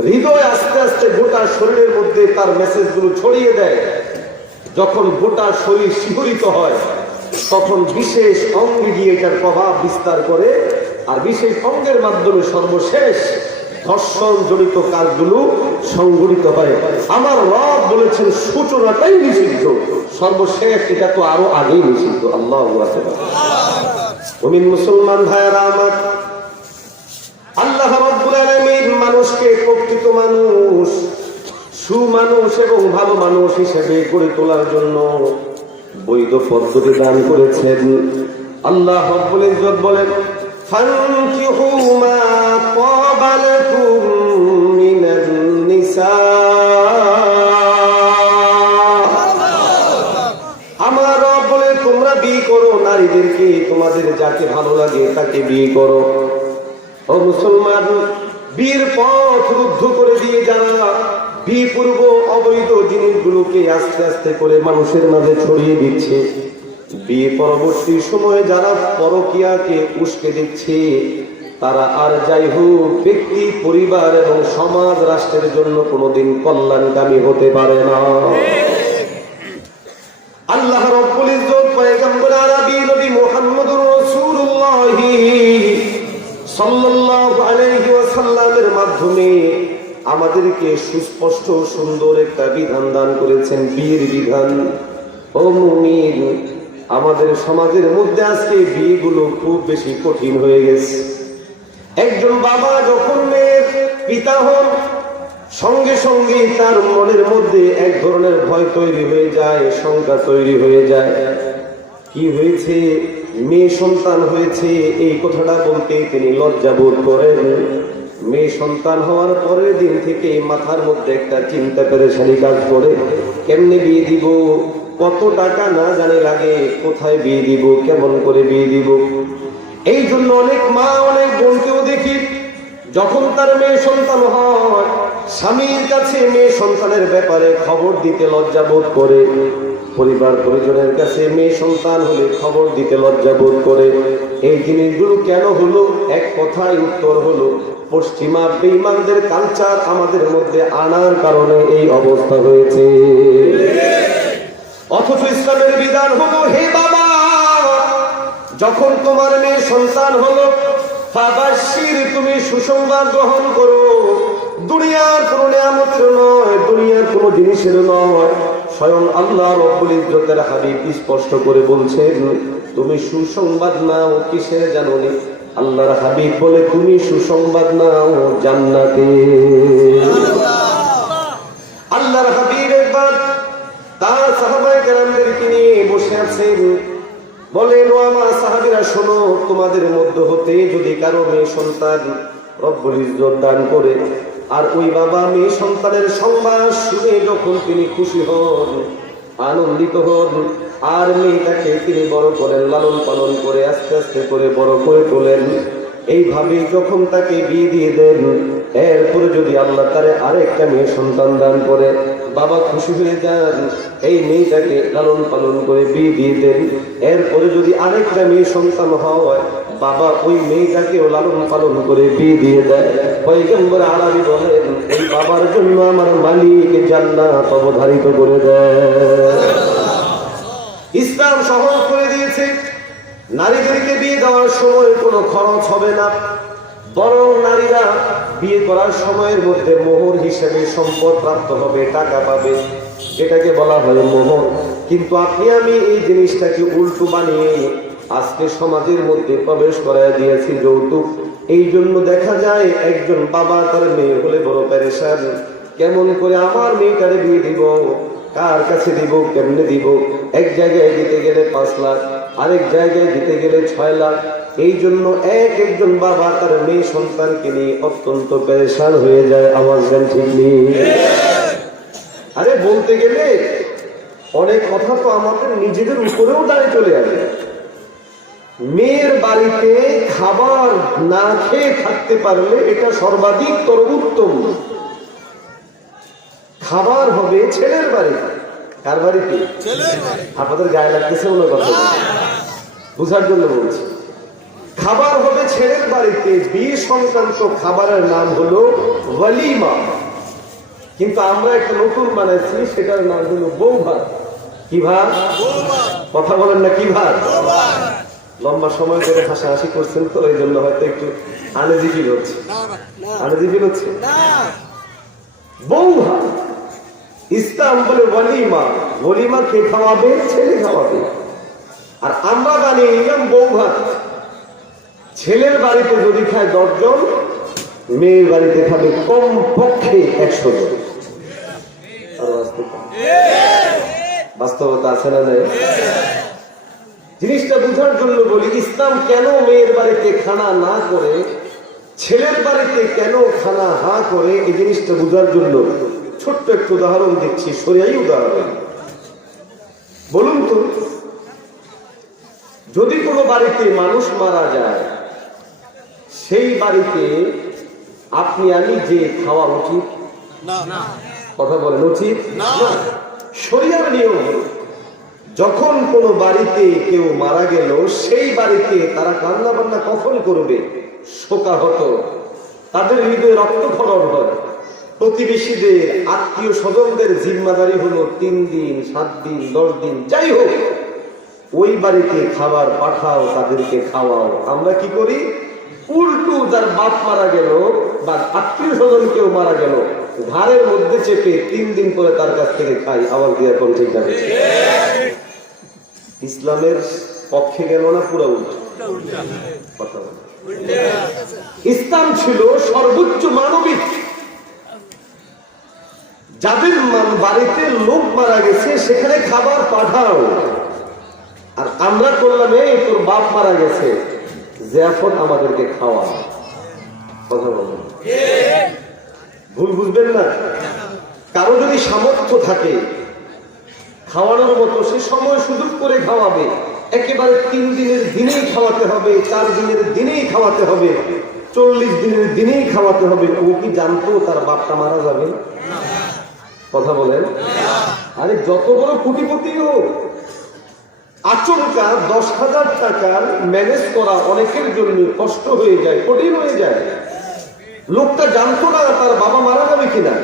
হৃদয় আস্তে আস্তে গোটা শরীরের মধ্যে তার মেসেজ গুলো ছড়িয়ে দেয়। যখন গোটা শরীর শিহরিত হয়, তখন বিশেষ অঙ্গে গিয়ে এটার প্রভাব বিস্তার করে, আর বিশেষ অঙ্গের মাধ্যমে সর্বশেষ ধর্ষণ জনিত কাজগুলো সংঘটিত হয়। আমার রব বলেছেন সূচনাটাই নিষিদ্ধ, সর্বশেষ এটা তো আরো আগেই নিষিদ্ধ। আল্লাহু আকবার। মুমিন মুসলমান ভাইয়েরা আমার, আল্লাহ রাব্বুল আলামিন মানুষকে প্রকৃত মানুষ, সুমানুষ এবং ভালো মানুষ হিসেবে গড়ে তোলার জন্য বৈধ পদ্ধতি দান করেছেন। আল্লাহ রাব্বুল ইজ্জত বলেন, ফানকিহু মা তাবা লাকুম মিনান নিসা। আমার রব বলে তোমরা বিয়ে করো নারীদেরকে, তোমাদের যাকে ভালো লাগে তাকে বিয়ে করো। ও মুসলমান, বিয়ের পথ রুদ্ধ করে দিয়ে যারা বিয়ে পূর্ব অবৈধ জিনিসগুলোকে আস্তে আস্তে করে মানুষের মাঝে ছড়িয়ে দিচ্ছে, বিয়ে পরবর্তী সময়ে যারা পরকীয়াকে উস্কে দিচ্ছে, তারা আর যাই হোক ব্যক্তি, পরিবার এবং সমাজ রাষ্ট্রের জন্য কোনোদিন কল্যাণকামী হতে পারে না। আল্লাহ রাব্বুল ইজ্জত পয়গম্বর আরবি নবী মুহাম্মদুর রাসূলুল্লাহ সাল্লাল্লাহু আলাইহি ওয়াসাল্লামের মাধ্যমে আমাদেরকে সুস্পষ্ট সুন্দর একটা বিধান দান করেছেন, বিয়ের বিধান। ও মুমিন, আমাদের সমাজের মধ্যে আজকে বিয়েগুলো খুব বেশি কঠিন হয়ে গেছে। একজন বাবা যখন মেয়ের পিতা হন, সঙ্গে সঙ্গে তার মনের মধ্যে এক ধরনের ভয় তৈরি হয়ে যায়, শঙ্কা তৈরি হয়ে যায়। কি হয়েছে? মেয়ে সন্তান হয়েছে, এই কথাটা বলতে তিনি লজ্জা বোধ করেন। মেয়ে সন্তান হওয়ার পরের দিন থেকে মাথার মধ্যে একটা চিন্তা পেরেশানি কাজ করে, কেমনে বিয়ে দিব, কত টাকা না জানে লাগে, কোথায় বিয়ে দিব, কেমন করে বিয়ে দিব। এই জন্য অনেক মা অনেক বোনকেও দেখি, যখন তার মেয়ে সন্তান হয়, স্বামীর কাছে মেয়ে সন্তানের ব্যাপারে খবর দিতে লজ্জা বোধ করে, পরিবার পরিজনের কাছে মেয়ে সন্তান হলে খবর দিতে লজ্জা বোধ করে। এই জিনিসগুলো কেন হলো? এক কথায় উত্তর হলো, পশ্চিমা বেঈমানদের কালচার আমাদের মধ্যে আনার কারণে এই অবস্থা হয়েছে। অথচ ইসলামের বিধান হলো, হে বাবা, যখন তোমার মেয়ে সন্তান হলো, ফাবাশির, তুমি সুসংবাদ গ্রহণ করো। দুনিয়ার কোন নিয়ামতের নয়, দুনিয়ার কোন জিনিসের নয়, স্বয়ং আল্লাহ রাব্বুল ইজ্জতের হাবিব স্পষ্ট করে বলছেন, তুমি সুসংবাদ নাও। কিসের জানোনি? আল্লাহর হাবিব বলে, তুমি সুসংবাদ নাও জান্নাতে। আল্লাহর হাবিব একবার তার সাহাবায়ে কেরামদেরকে নিয়ে বসে আছেন, বলেন, ও আমার সাহাবীরা শোনো, তোমাদের মধ্য হতে যদি কারো মেয়ে সন্তান রব্বুল ইজ্জত দান করে, আর ওই বাবা মেয়ে সন্তানের সংবাদ শুনে যখন তিনি খুশি হন, আনন্দিত হন, আর মেয়েটাকে তিনি বড় করেন, লালন পালন করে আস্তে আস্তে করে বড় করে তোলেন, এইভাবে যখন তাকে বিয়ে দিয়ে দেন, এরপরে যদি আল্লাহ তারে আরেকটা মেয়ে সন্তান দান করে, বাবা খুশি হয়ে যান, এই মেয়েটাকে লালন পালন করে বিয়ে দিয়ে দেন, এরপরে যদি আরেকটা মেয়ে সন্তান হয়, বাবা ওই মেয়েটাকেও লালন পালন করে বিয়ে দিয়ে দেয়। পয়গম্বর আলামী বলেন, এই বাবার জন্য আমার মালিক জান্নাত অবধারিত করে দেয়। ইসলাম সহজ করে দিয়েছে, নারীদেরকে বিয়ে দেওয়ার সময় কোনো খরচ হবে না, বরং নারীরা বিয়ে করার সময়ের মধ্যে মোহর হিসেবে সম্পদ প্রাপ্ত হবে, টাকা পাবে, যেটাকে বলা হয় মোহর। কিন্তু আপনি আমি এই জিনিসটাকে উল্টো বানিয়ে আজকে সমাজের মধ্যে প্রবেশ করায় দিয়েছি যৌতুক। এই জন্য দেখা যায় একজন বাবা তার মেয়ে হলে বড় পেরেশান, কেমন করে আমার মেয়েটারে বিয়ে দিব, কার কাছে দিব, কেমনে দিব। এক জায়গায় দিতে গেলে 5 লাখ, আরেক জায়গায় দিতে গেলে 6 লাখ। এই জন্য একজন বাবা তার মেয়ে সন্তানকে নিয়ে অত্যন্ত পেরেশান হয়ে যায়। আমার গান ঠিক নেই? আরে বলতে গেলে অনেক কথা তো আমাদের নিজেদের উপরেও দাঁড়িয়ে চলে আসে। মেয়ের বাড়িতে খাবার না খেয়ে থাকতে পারলে এটা সর্বাধিক তর উত্তম। খাবার হবে ছেলের বাড়িতে। কার বাড়িতে? আপনাদের গায়ে লাগতেছে মনে কথা, বুঝার জন্য বলছি। খাবার হবে ছেলের বাড়িতে, বিয়ে সংক্রান্ত খাবারের নাম হলো ওয়ালিমা। কিন্তু আমরা একটা নতুন বানাইছি, সেটার নাম হলো বউ ভাত। কি ভাত? কথা বলেন না, কি ভাত? লম্বা সময় ধরে হাসাহাসি করছেন তো, এই জন্য হয়তো একটু আনেজি ফিল হচ্ছে। আনেজি ফিল হচ্ছে। বউ ভাত ইসলাম বলে ওয়ালিমা। ওয়ালিমা কে খাওয়াবে? ছেলে খাওয়াবে। আর আমরা বানিয়ে নিলাম বউ ভাত। ছেলের বাড়িতে যদি খায় 10 জন, মেয়ের বাড়িতে খাবে কম পক্ষে 100 জন। বাস্তবতা আছে না? নেই? জিনিসটা বুঝার জন্য বলি, ইসলাম কেন মেয়ের বাড়িতে খানা না করে ছেলের বাড়িতে কেন খানা হা করে, এই জিনিসটা বুঝার জন্য ছোট্ট একটু উদাহরণ দিচ্ছি, শরিয়াই উদাহরণ। বলুন তো, যদি কোনো বাড়িতে মানুষ মারা যায়, সেই বাড়িতে আপনি আমি যে খাওয়া উচিত? কথা বলেন, উচিত না। শরিয়ার নিয়ম হল, যখন কোনো বাড়িতে কেউ মারা গেল, সেই বাড়িতে তারা কান্না বান্না কখন করবে? শোকাহত, তাদের হৃদয়ে রক্তক্ষরণ হয়। প্রতিবেশীদের, আত্মীয় স্বজনদের জিম্মাদারি হলো 3 দিন, 7 দিন, 10 দিন, যাই হোক ওই বাড়িতে খাবার পাঠাও, তাদেরকে খাওয়াও। আমরা কি করি? উল্টো যার বাপ মারা গেল বা আত্মীয় স্বজন কেউ মারা গেল, ঘাড়ের মধ্যে চেপে 3 দিন পরে তার কাছ থেকে খাই। আবার দিয়ে কোন ঠিক আছে? ইসলামের পক্ষে গেল না, পুরো উল্টো কথা বলে। ইসলাম ছিল সর্বোচ্চ মানবিক। যাদের বাড়িতে লোক মারা গেছে সেখানে খাবার পাঠাও। আর আমরা করলাম এই তোর বাপ মারা গেছে, যে এখন আমাদেরকে খাওয়া। কথা বলবেন, ভুল বুঝবেন না। কারো যদি সামর্থ্য থাকে খাওয়ানোর মতো, সে সময় সুযোগ করে খাওয়াবে। একেবারে 3 দিনের দিনেই খাওয়াতে হবে, 4 দিনের দিনেই খাওয়াতে হবে, 40 দিনের দিনেই খাওয়াতে হবে। ও কি জানতো তার বাপটা মারা যাবে? কথা বলেন। আরে যত বড় কোটিপতি হোক, আচমকা 10,000 টাকার ম্যানেজ করা অনেকের জন্য কষ্ট হয়ে যায়, কঠিন হয়ে যায়। লোকটা জানতো না তার বাবা মারা যাবে কিনা,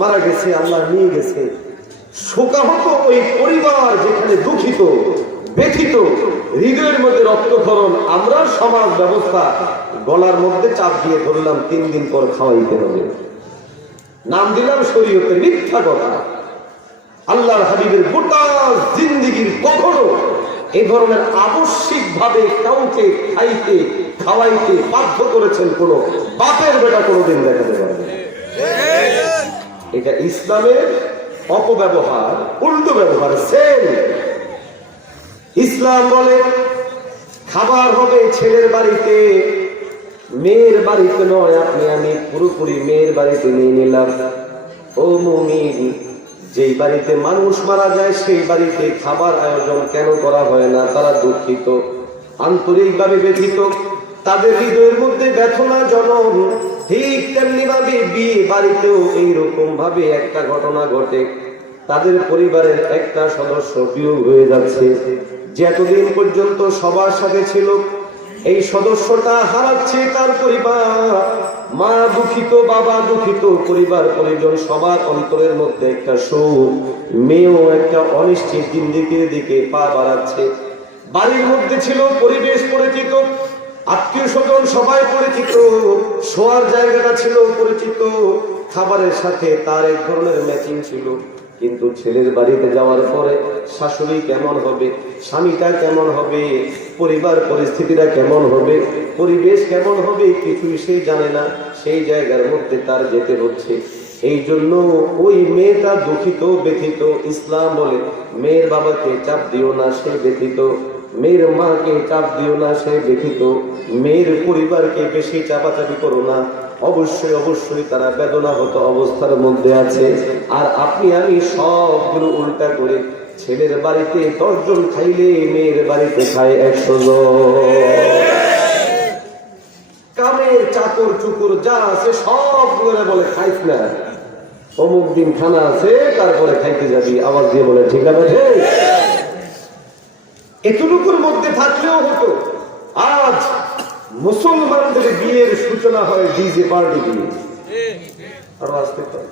মারা গেছে, আল্লাহ নিয়ে গেছে। শোকাহত ওই পরিবার যেখানে দুঃখিত, ব্যথিত, হৃদয়ের মধ্যে রক্তক্ষরণ। আমরা সমাজ ব্যবস্থা গলার মধ্যে চাপ দিয়ে ধরলাম 3 দিন পর খাওয়াইতে হবে, নাম দিলাম শরীয়তের। মিথ্যা কথা। আল্লাহর হাবিবের গোটা জিন্দেগীর কখনো এই ধরনের আবশ্যিক ভাবে কাউকে খাইতে খাওয়াইতে বাধ্য করেছেন কোন বাপের বেটা কোনোদিন দেখাতে পারবে। এটা ইসলামের অপব্যবহার, উল্টো ব্যবহার। সেম ইসলাম বলে খাবার হবে ছেলের বাড়িতে, মেয়ের বাড়িতে নয়। আপনি আমি পুরোপুরি মেয়ের বাড়িতে নিয়ে নিলাম। ও মুমিন, যেই বাড়িতে মানুষ মারা যায় সেই বাড়িতে খাবার আয়োজন কেন করা হয় না? তারা দুঃখিত, আন্তরিকভাবে ব্যথিত, তাদের হৃদয়ের মধ্যে ব্যথনা জনম। ঠিক তেমনি ভাবে বিয়ে বাড়িতেও এইরকম ভাবে একটা ঘটনা ঘটে। তাদের পরিবারের একটা সদস্য বিয়োগ হয়ে যাচ্ছে, যে এতদিন পর্যন্ত সবার সাথে ছিল, এই সদস্যটা হারাচ্ছে তার পরিবার। মা দুঃখিত, বাবা দুঃখিত, পরিবার পরিজন সবার অন্তরের মধ্যে একটা শোক। মেয়েও একটা অনিশ্চিত জিন্দেগির দিকে পা বাড়াচ্ছে। বাড়ির মধ্যে ছিল পরিবেশ পরিচিত, আত্মীয় স্বজন সবাই পরিচিত, শোয়ার জায়গাটা ছিল পরিচিত, খাবারের সাথে তার এক ধরনের ম্যাচিং ছিল। কিন্তু ছেলের বাড়িতে যাওয়ার পরে শাশুড়ি কেমন হবে, স্বামীটা কেমন হবে, পরিবার পরিস্থিতিটা কেমন হবে, পরিবেশ কেমন হবে, কিছুই সে জানে না। সেই জায়গার মধ্যে তার যেতে হচ্ছে। এই জন্য ওই মেয়েটা দুঃখিত, ব্যথিত। ইসলাম বলে মেয়ের বাবাকে চাপ দিও না, সে ব্যথিত। মেয়ের মাকে চাপ দিও না, সে ব্যথিত। মেয়ের পরিবারকে বেশি চাপাচাপি করো না, অবশ্যই অবশ্যই তারা বেদনাহত অবস্থার মধ্যে আছে। আর আপনি আমি সবগুলো উল্টা করে ছেলের বাড়িতে 10 জন খাইলে মেয়ের বাড়িতে খায় 100 জন। কামের চাকর চুকুর যা আছে সবগুলো বলে খাইস না, অমুক দিন খানা আছে তারপরে খাইতে যাবি। আওয়াজ দিয়ে বলে ঠিক আছে। এতটুকুর মধ্যে থাকলেও হতো। আজ মুসলমানদের বিয়ের সূচনা হয় ডিজে পার্টি দিয়ে। আরো আসতে পারে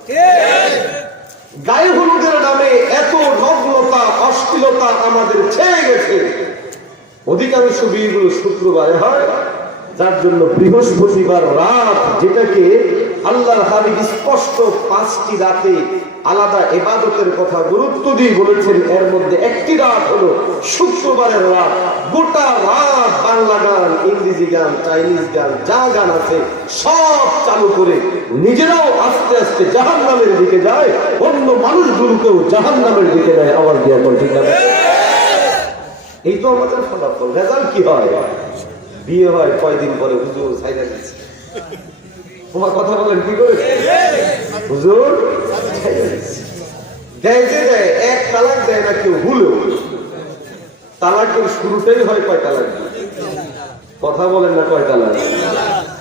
গায়ে হলুদের নামে এত নগ্নতা অশ্লীলতা আমাদের ছেয়ে গেছে। অধিকাংশ বিয়েগুলো শুক্রবারে হয়, যার জন্য বৃহস্পতিবার রাত, যেটাকে আল্লাহর হাবিব স্পষ্ট 5টি রাতে আলাদা ইবাদতের কথা গুরুত্ব দিয়ে বলেছেন, এর মধ্যে একটি রাত হলো শুক্রবারের রাত। গোটা রাত বাংলা গান, ইংরেজি গান, চাইনিজ গান, যা গান আছে সব চালু করে নিজেরাও আস্তে আস্তে জাহান্নামের দিকে যায়, অন্য মানুষগুলোকেও জাহান্নামের দিকে দেয়। আওয়াজ দিয়ে এখন ঠিক আছে। এই তো আমাদের ফলাফল। রেজাল্ট কি হয়? বিয়ে হয় কয়দিন পরে হুজুর ছাইরা দিচ্ছে। তোমার কথা বলেন কি করে? হুজুর দেয় যে দেয়, 1 তালাক দেয় না কেউ ভুলেও। তালাকের শুরুটাই হয় কয় তালাক? কথা বলেন না, কয় তালাক?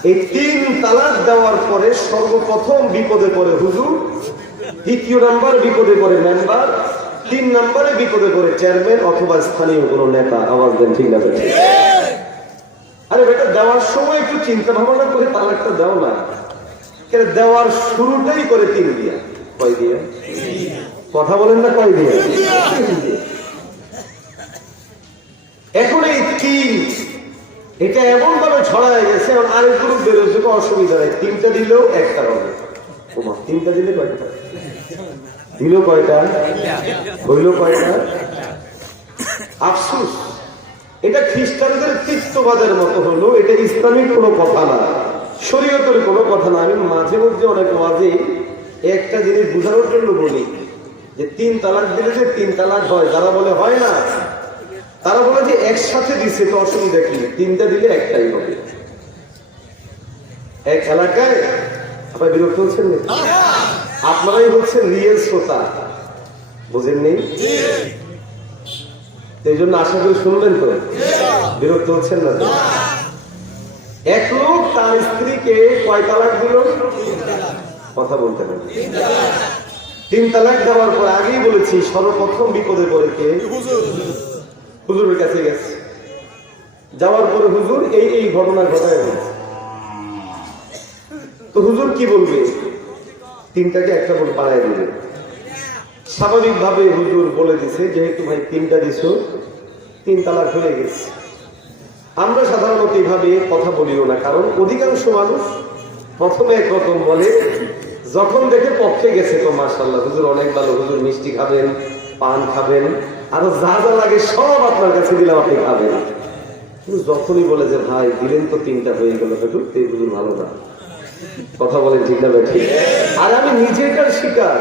এই 3 তালাক দেওয়ার পরে সর্বপ্রথম বিপদে পড়ে হুজুর, 2য় নাম্বার বিপদে পড়ে মেম্বার, 3 নম্বরে বিপদে পড়ে চেয়ারম্যান অথবা স্থানীয় কোনো নেতা। আওয়াজ দেন ঠিক আছে। আরে বেটা, দেওয়ার সময় একটু চিন্তা ভাবনা করে তালাকটা দেও না। দেওয়ার শুরুটাই করে 3 দিয়া। কয় দিয়া? কথা বলেন না, কয় দিয়া? তিন, এটা এমন ভাবে ছড়ায় গেছে, এখন আরেক গ্রুপ বেরোচ্ছে, অসুবিধা নেই, তিনটা দিলেও একটা হবে। ওমা, তিনটা দিলে কয়টা দিল, কয়টা হইল, কয়টা? আফসোস, এটা খ্রিস্টানদের তৃত্ববাদের মতো হলো, এটা ইসলামিক কোনো কথা না, শরীয়তের কোনো কথা না। আমি মাঝে মধ্যে অনেক ওয়াজে একটা জিনিস বোঝানোর জন্য বলি যে 3 তালাক দিলে যে 3 তালাক হয়, যারা বলে হয় না, তারা বলে যে একসাথে দিছে তো অসুবিধা কি, 3টা দিলে একটাই হবে। এক এলাকায় আপনার বিরক্ত হচ্ছেন না? আপনারাই হচ্ছেন রিয়েল শ্রোতা, বুঝেন নেই? এই জন্য আশা করি শুনবেন তো, বিরক্ত হচ্ছেন না তো? এক লোক তার স্ত্রীকে কয় তালাক দিল? কথা বলতে হবে। 3 তালাক দেওয়ার পর আগেই বলেছি সর্বপ্রথম বিপদে পড়ে কে? হুজুরের কাছে গেছে, যাওয়ার পরে হুজুর এই ঘটনা ঘটায় গেছে। তো হুজুর কি বলবে? 3টাকে একটা বলে বাড়ায় দিবে। স্বাভাবিক ভাবে হুজুর বলে দিছে, যেহেতু ভাই 3টা দিছো, 3 তালাক হয়ে গেছে। আমরা সাধারণত এইভাবে কথা বলিও না, কারণ অধিকাংশ মানুষ প্রথমে একরকম বলে, যখন দেখে পক্ষে গেছে তো মাশাআল্লাহ হুজুর অনেক ভালো, হুজুর মিষ্টি খাবেন, পান খাবেন, আরো যা যা লাগে সব আপনার কাছে দিলাম, আপনি খাবেন। যখনই বলে যে ভাই দিলেন তো 3টা হয়ে গেল, হুজুর ভালো না। কথা বলেন ঠিক না? ঠিক। আর আমি নিজেকার শিকার,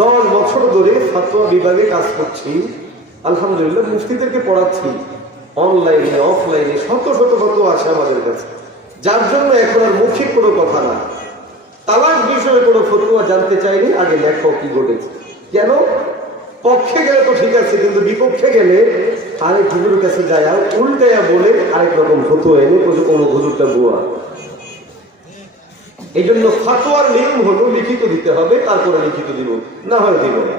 10 বছর ধরে ফাতোয়া বিভাগে কাজ করছি, আলহামদুলিল্লাহ মুফতিদেরকে পড়াচ্ছি, অনলাইনে অফলাইনে শত শত ফতোয়া আসে আমাদের কাছে, যার জন্য এখন আর মৌখিক কোনো কথা না, তালাক বিষয়ে কোনো ফতোয়া জানতে চাইনি, আগে লেখক কি ঘটেছে। কেন? পক্ষে গেলে তো ঠিক আছে, কিন্তু বিপক্ষে গেলে আরেক হুজুরের কাছে যায় আর উল্টাইয়া বলে আরেক রকম ফতোয়া এনে কোনো হুজুরটা বুয়া। এই জন্য ফাতোয়ার নিয়ম হলো লিখিত দিতে হবে, তারপরে লিখিত দিব, না হয় দিব না।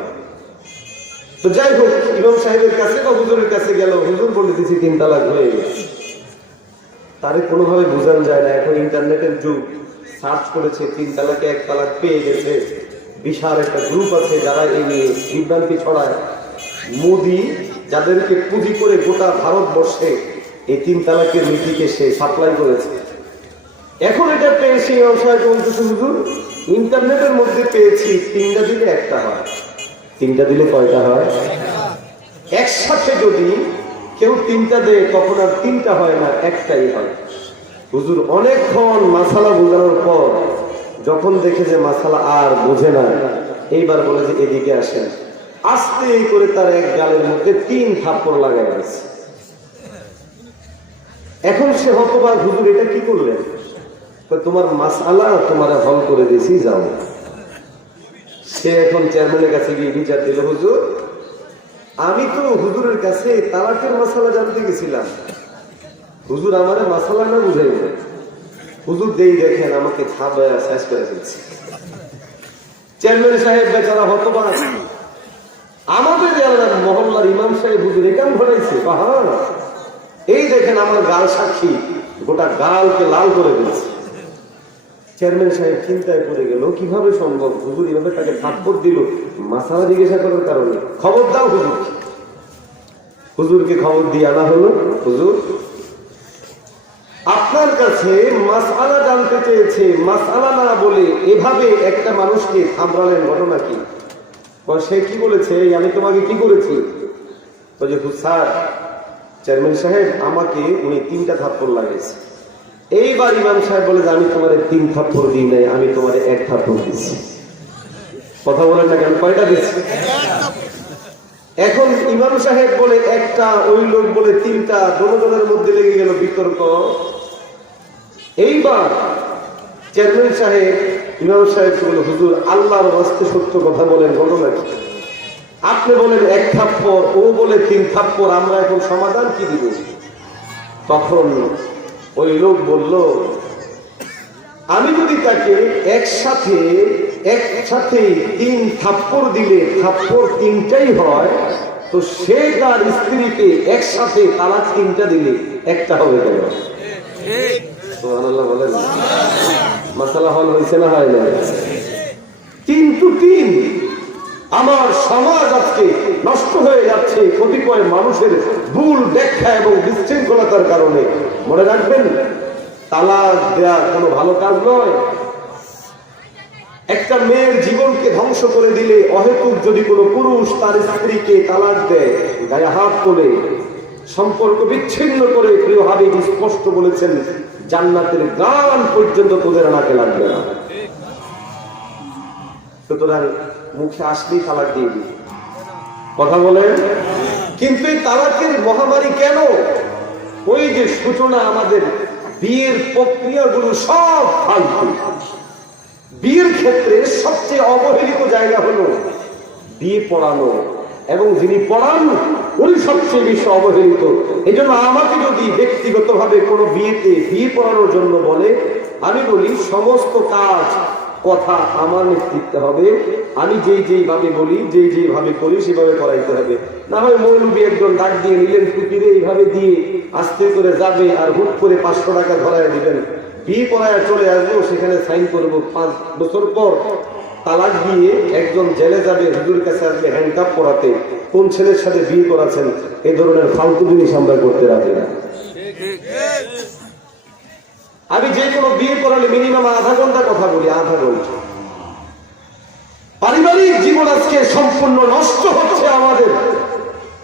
তো যাই হোক, ইমাম সাহেবের কাছে বা হুজুরের কাছে গেল, হুজুর বলে দিচ্ছি 3 তালাক হয়ে গেছে। তারে কোনোভাবে বোঝানো যায় না, এখন ইন্টারনেটের যুগ, সার্চ করেছে 3 তালাকে 1 তালাক পেয়ে গেছে, বিশাল একটা গ্রুপ আছে যারা এই নিয়ে বিভ্রান্তি ছড়ায়। মোদি যাদেরকে পুঁজি করে গোটা ভারতবর্ষে এই 3 তালাকের নীতিকে সে সাপ্লাই করেছে। এখন এটা পেয়েছি হুজুর, ইন্টারনেটের মধ্যে পেয়েছি 3টা দিলে একটা হয়। 3টা দিলে কয়টা হয়? একসাথে যদি কেউ 3টা দেয় তখন আর 3টা হয় না, একটাই হয়। হুজুর অনেকক্ষণ মাসালা বোঝানোর পর যখন দেখে যে মাসালা আর বোঝে না, এইবার বলে যে এদিকে আসেন, আস্তে করে তার এক গালের মধ্যে 3 থাপ্পড় লাগাই গেছে। এখন সে হতবাক, হুজুর এটা কি করলেন? তোমার মাসালা তোমার হল করে দিয়েছি, যাও। সে এখন চেয়ারম্যানের কাছে গিয়ে বিচার দিল, হুজুর আমি তো হুজুরের কাছে তালাকের মাসালা জানতে গেছিলাম, হুজুর আমার মাসালা না বুঝাই, হুজুর দেই দেখেন আমাকে খাবায় শেষ করে দিচ্ছে। চেয়ারম্যান সাহেব বেচারা হতবাক, আমাদের মহল্লার ইমাম সাহেব হুজুর একাম ঘটাইছে, পাহাড় এই দেখেন আমার গাল সাক্ষী, গোটা গালকে লাল করে দিয়েছে। চেয়ারম্যান সাহেব চিন্তায় পড়ে গেল, কিভাবে সম্ভব? হুজুর এভাবে তাকে থাপ্পড় দিল মাসালা জিজ্ঞাসা করার কারণে। খবর দাও হুজুর। হুজুরকে খবর দিয়ে আনা হলো, হুজুর আপনার কাছে মাসআলা জানতে চেয়েছে, মাসআলা না বলে এভাবে একটা মানুষকে থামড়ালেন, ঘটনা কি? সে কি বলেছে? আমি তোমাকে কি করেছি? বলছে স্যার চেয়ারম্যান সাহেব আমাকে উনি 3টা থাপ্পড় লাগিয়েছে। এইবার ইমাম সাহেব বলে যে আমি তোমার 3 থাপ্পড় দিই নাই, আমি তোমার 1 থাপ্পড় দিচ্ছি। কথা বলেন না কেন? কয়টা দিচ্ছি? এখন ইমাম সাহেব বলে একটা, ওই লোক বলে 3টা, দুজনের মধ্যে লেগে গেল বিতর্ক। এইবার চেয়ারম্যান সাহেব ইমাম সাহেব বলে, হুজুর আল্লাহর ওয়াস্তে সত্য কথা বলেন, ঘটনা কি? আপনি বলেন 1 থাপ্পড়, ও বলে 3 থাপ্পড়, আমরা এখন সমাধান কি দিব? তখন ওই লোক বলল, আমি যদি তাকে একসাথে 3 থাপ্পড় দিলে থাপ্পড় 3টাই হয়, তো সে তার স্ত্রীকে একসাথে তালাক 3টা দিলে একটা হবে কেন? সুবহানাল্লাহ বলেন। মাসালা হল হয়েছে না হয় না? 3 to 3 আমার সমাজ আজকে নষ্ট হয়ে যাচ্ছে কতিপয় মানুষের ভুল ব্যাখ্যা এবং বিশৃঙ্খলতার কারণে। মনে রাখবেন, তালাক দেয়া কোনো ভালো কাজ নয়। একটা মেয়ের জীবনকে ধ্বংস করে দিলে, অহেতুক যদি কোনো পুরুষ তার স্ত্রীকে তালাক দেয়, গায়ে হাত তোলে, সম্পর্ক বিচ্ছিন্ন করে, প্রিয় হাবিব স্পষ্ট বলেছেন, জান্নাতের গান পর্যন্ত তোদের নাকে লাগবে না। সুতরাং মুখে আসলেই তালাক দিয়ে দিই, কথা বলেন। কিন্তু এই তালাকের মহামারী কেন? ওই যে সূচনা, আমাদের বিয়ের প্রক্রিয়াগুলো সব ফালতু। বিয়ের ক্ষেত্রে সবচেয়ে অবহেলিত জায়গা হলো বিয়ে পড়ানো, এবং যিনি পড়ান উনি সবচেয়ে বেশি অবহেলিত। এই জন্য আমাকে যদি ব্যক্তিগতভাবে কোনো বিয়েতে বিয়ে পড়ানোর জন্য বলে, আমি বলি সমস্ত কাজ কথা আমার নেতৃত্বে হবে। আমি যেইভাবে বলি, যেইভাবে করি সেভাবে করাইতে হবে। না হয় মৌলবী একজন ডাক দিয়ে নিলেন, টুপিরে এইভাবে দিয়ে আস্তে করে যাবে, আর হুট করে 500 টাকা ধরায় দিবেন, বিয়ে পড়ায় চলে আসবো, সেখানে সাইন করবো। 5 বছর পর তালাক দিয়ে একজন জেলে যাবে, হুজুর কাছে আসবে হ্যান্ডকাপ পরাতে, কোন ছেলের সাথে বিয়ে করাছেন। এই ধরনের ফালতু জিনিস আমরা করতে রাজি না। আমি যে কোনো বিয়ে করালে মিনিমাম আধা ঘন্টা কথা বলি, আধা ঘন্টা। পারিবারিক জীবন আজকে সম্পূর্ণ নষ্ট হচ্ছে আমাদের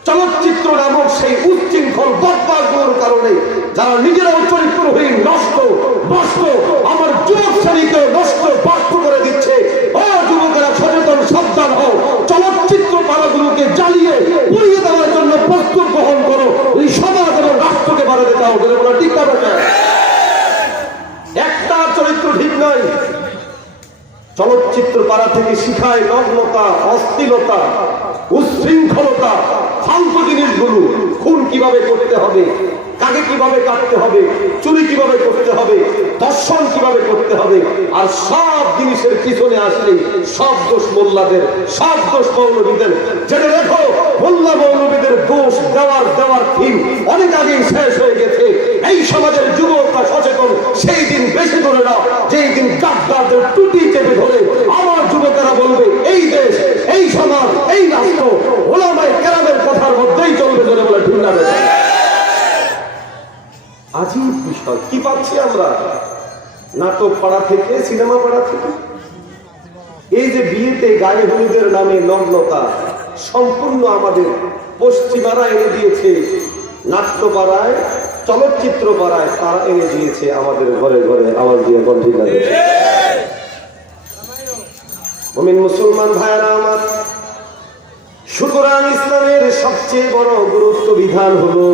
চলচ্চিত্র নামক সেই উচ্ছৃঙ্খল বদমাশগুলোর কারণে, যারা নিজেরাও চরিত্রহীন, নষ্ট নষ্ট আমার যুবক শ্রেণীকে নষ্ট বাস্ত করে দিচ্ছে। ও যুবকেরা, সচেতন, সাবধান হও। চলচ্চিত্র পাড়াগুলোকে জ্বালিয়ে পুড়িয়ে দেওয়ার জন্য প্রস্তুত গ্রহণ করো। এই সমাজ এবং রাষ্ট্রকে বাড়াতে দাও, বলে বলা ঠিক হবে না। একটা চরিত্র ঠিক নয়। চলচ্চিত্র পাড়া থেকে শিখায় নগ্নতা, অশ্লীলতা, উচ্ছৃঙ্খলতা, ফালতু জিনিসগুলো। খুন কিভাবে করতে হবে, কাকে কিভাবে কাটতে হবে, চুরি কিভাবে করতে হবে, দর্শন কিভাবে করতে হবে। আর সব জিনিসের পিছনে আসলে সব দোষ মোল্লাদের, সব দোষ মৌলবীদের। জেনে রেখো, মোল্লা মৌলবীদের দোষ দেওয়ার দিন অনেক আগেই শেষ হয়ে গেছে। এই সমাজের যুবকরা সচেতন, সেই দিন বেশি ধরে না, যেই দিন গাদ্দারদের টুটি চেপে ধরে আমার যুবকেরা বলবে, এই দেশ, এই সমাজ, এই রাষ্ট্র ওলামায়ে কেরামের কথার মধ্যেই চলবে, ধরে বলে ঠিক না। আজীব বিষয় কি পাচ্ছি আমরা নাটক পাড়া থেকে, সিনেমা পাড়া থেকে। এই যে বিয়েতে গায়ে হলুদের নামে নগ্নতা, সম্পূর্ণ আমাদের পশ্চিমারা এনে দিয়েছে। নাট্য পাড়ায়, চলচ্চিত্র পাড়ায় তারা এনে দিয়েছে আমাদের ঘরে ঘরে। আওয়াজ দিয়ে বন্ধ লাগে। মুমিন মুসলমান ভাইরা আমার, সুতরাং ইসলামের সবচেয়ে বড় গুরুত্ব বিধান হলো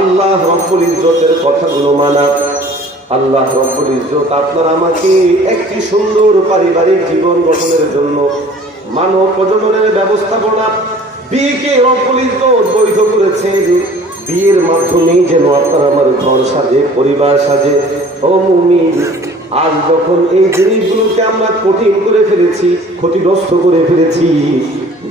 আল্লাহ রব্বুল ইজ্জতের কথাগুলো মানা। আল্লাহ রব্বুল ইজ্জত আপনার আমাকে একটি সুন্দর পারিবারিক জীবন গঠনের জন্য মানব প্রজননের ব্যবস্থাপনা, বিয়েকে রব্বুল ইজ্জত বৈধ করেছেন। বিয়ের মাধ্যমেই যেন আপনার আমার ঘর সাজে, পরিবার সাজে। ও মুমিন, আজ যখন এই জিনিসগুলোকে আমরা কঠিন করে ফেলেছি, ক্ষতিগ্রস্ত করে ফেলেছি,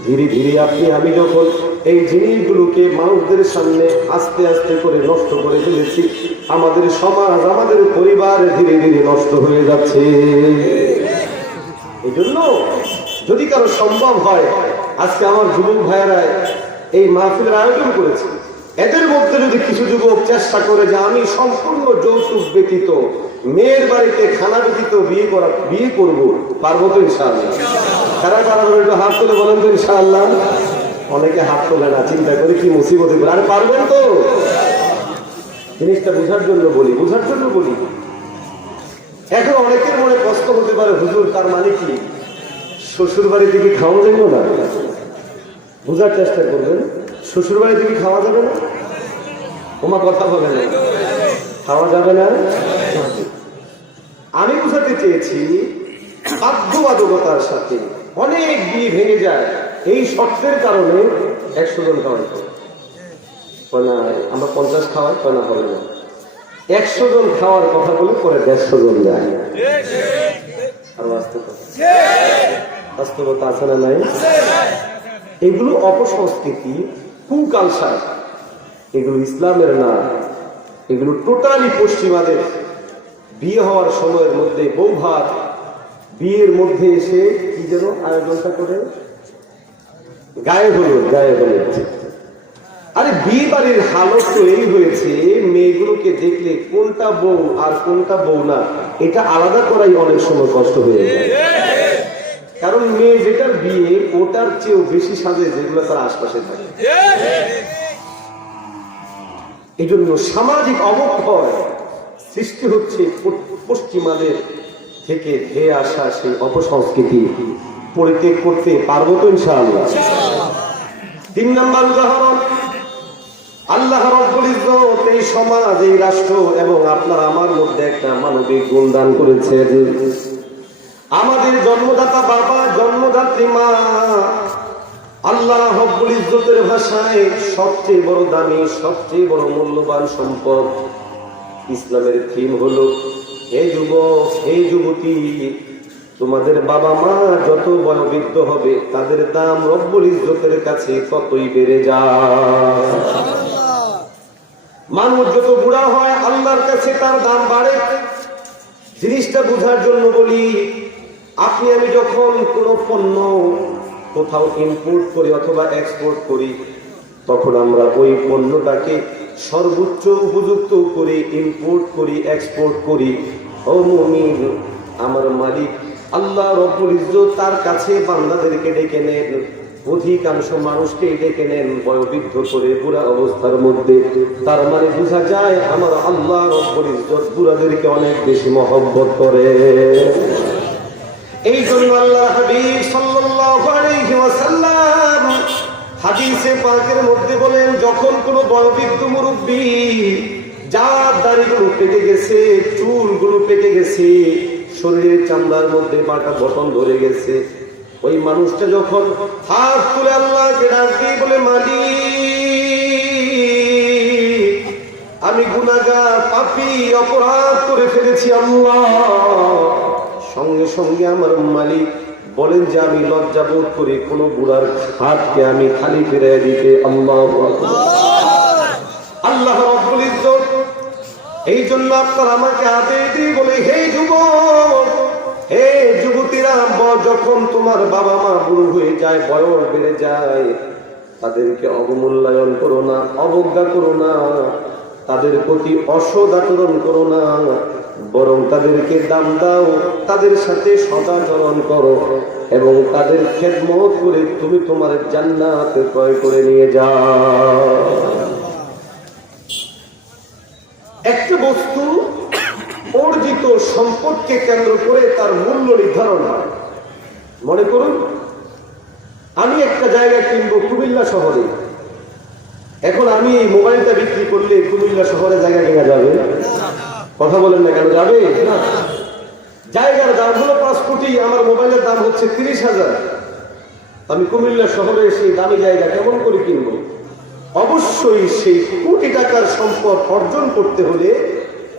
ধীরে ধীরে আপনি আমি যখন এই জিনিসগুলোকে মানুষদের সামনে আস্তে আস্তে করে নষ্ট করে ফেলেছি, আমাদের সমাজ, আমাদের পরিবার ধীরে ধীরে নষ্ট হয়ে যাচ্ছে। এই জন্য যদি কারো সম্ভব হয়, আজকে আমার যুবক ভাইয়েরা এই মাহফিলের আয়োজন করেছে, এদের মধ্যে যদি কিছু যুবক চেষ্টা করে যে আমি সম্পূর্ণ যৌতুক ব্যতীত, মেয়ের বাড়িতে খানা ব্যতীত বিয়ে করবো, পারবো তো ইনশাআল্লাহ? কারা কারা একটু হাত তুলে বলেন তো ইনশাআল্লাহ। অনেকে হাত তোলে না, চিন্তা করে কি মুসিবতে বলে। আরে পারবেন তো? জিনিসটা বোঝার জন্য বলি। এখন অনেকের মনে কষ্ট হতে পারে, হুজুর তার মানে কি শ্বশুর বাড়িতে কি খাওয়া যাবে না? বোঝার চেষ্টা করবেন, শ্বশুর বাড়িতে কি খাওয়া যাবে না? ওমা কথা বলে না, খাওয়া যাবে না। আমি বুঝাতে চেয়েছি, বাধ্যবাধকতার সাথে অনেক বিয়ে ভেঙে যায় এই শর্তের কারণে। 100 জন খাওয়াই না, আমরা 50 খাওয়াই না, হবে না। 100 জন খাওয়ার কথা বলে পরে 150 জন যায়। আর বাস্তবতা আছে না নাই? এগুলো অপসংস্কৃতি, কুকালচার, এগুলো ইসলামের না, এগুলো টোটালি পশ্চিমাদের। বিয়ে হওয়ার সময়ের মধ্যে বউ ভাত, বিয়ের মধ্যে এসে কি যেন আয়োজনটা করে গায়ে হলুদ, গায়ে হলুদ। আরে বিয়ে বাড়ির হালত তো এই হয়েছে, মেয়েগুলোকে দেখলে কোনটা বউ আর কোনটা বউ না এটা আলাদা করাই অনেক সময় কষ্ট হয়ে যায়। কারণ মেয়ে যেটার বিয়ে ওটার চেয়েও বেশি সাজে যেগুলো তার আশপাশে থাকে। এই জন্য সামাজিক অবক্ষয় সৃষ্টি হচ্ছে পশ্চিমাদের থেকে ধেয়ে আসা সেই অপসংস্কৃতি পরিত্যাগ করতে পারবো তো ইনশাআল্লাহ। 3 নম্বর উদাহরণ, আল্লাহ রাব্বুল ইজ্জত এই সমাজ, এই রাষ্ট্র এবং আপনার আমার মধ্যে একটা মানবিক গুণ দান করেছে। আমাদের জন্মদাতা বাবা, জন্মদাত্রী মা আল্লাহ রাব্বুল ইজ্জতের ভাষায় সবচেয়ে বড় দামি, সবচেয়ে বড় মূল্যবান সম্পদ। ইসলামের থিম হলো, হে যুবক, হে যুবতী, তোমাদের বাবা মা যত বয়োবৃদ্ধ হবে তাদের দাম রব্বুল ইজ্জতের কাছে ততই বেড়ে যায়। মানুষ যত বুড়া হয় আল্লাহর কাছে তার দাম বাড়ে। জিনিসটা বোঝার জন্য বলি, আপনি আমি যখন কোনো পণ্য কোথাও ইম্পোর্ট করি অথবা এক্সপোর্ট করি, তখন আমরা ওই পণ্যটাকে সর্বোচ্চ উপযুক্ত করে ইম্পোর্ট করি, এক্সপোর্ট করি। ও মুমিন, আমার মালিক আল্লাহ রব্বুল ইজ্জত তার কাছে বান্দাদেরকে ডেকে নেন, অধিকাংশ মানুষকে ডেকে নেন বয়োবৃদ্ধ করে বুড়া অবস্থার মধ্যে। তার মানে বোঝা যায় আমার আল্লাহ রব্বুল ইজ্জত বুড়াদেরকে অনেক বেশি মহব্বত করে। এই জন্য আল্লাহ হাবিব সাল্লাল্লাহু আলাইহি ওয়াসাল্লাম হাদিসে পাকের মধ্যে বলেন, যখন কোনো বয়োবৃদ্ধ মুরব্বী যার দাড়িগুলো পেকে গেছে, চুলগুলো পেকে গেছে, শরীরের চামড়ার মধ্যে পাকা বটন ধরে গেছে, ওই মানুষটা যখন হাত তুলে আল্লাহকে ডাক দিয়ে বলে, মালিক আমি গুনাহগার, পাপী, অপরাধ করে ফেলেছি আল্লাহ, সঙ্গে সঙ্গে আমার মালিক বলেন যে আমি লজ্জা বোধ করি কোন বুড়ার হাতকে আমি খালি ফিরিয়ে দিতে। আল্লাহু আকবার। আল্লাহ রাব্বুল ইজ্জত এই জন্য আপনার আমাকে আদেশ দিয়ে বলে, হে যুবক, হে যুবতীরা, যখন তোমার বাবা মা বুড়ো হয়ে যায়, বয়স বেড়ে যায়, তাদেরকে অবমূল্যায়ন করো না, অবজ্ঞা করো না, তাদের প্রতি অসৎ আচরণ করো না, বরং তাদেরকে দাম দাও, তাদের সাথে সদাচরণ করো এবং তাদের খেদমত করে তুমি তোমার জান্নাত ক্রয় করে নিয়ে যাও। একটা বস্তু অর্জিত সম্পদকে কেন্দ্র করে তার মূল্য নির্ধারণ হয়। মনে করুন আমি একটা জায়গা কিনবো কুমিল্লা শহরে, এখন আমি এই মোবাইলটা বিক্রি করলে কুমিল্লা শহরে জায়গা কেনা যাবে? কথা বলেন না কেন, যাবে না? জায়গার দাম হলো 5 কোটি, আমার মোবাইলের দাম হচ্ছে 30,000। আমি কুমিল্লা শহরে সেই দামি জায়গা কেমন করে কিনবো? অবশ্যই সেই কোটি টাকার সম্পদ অর্জন করতে হলে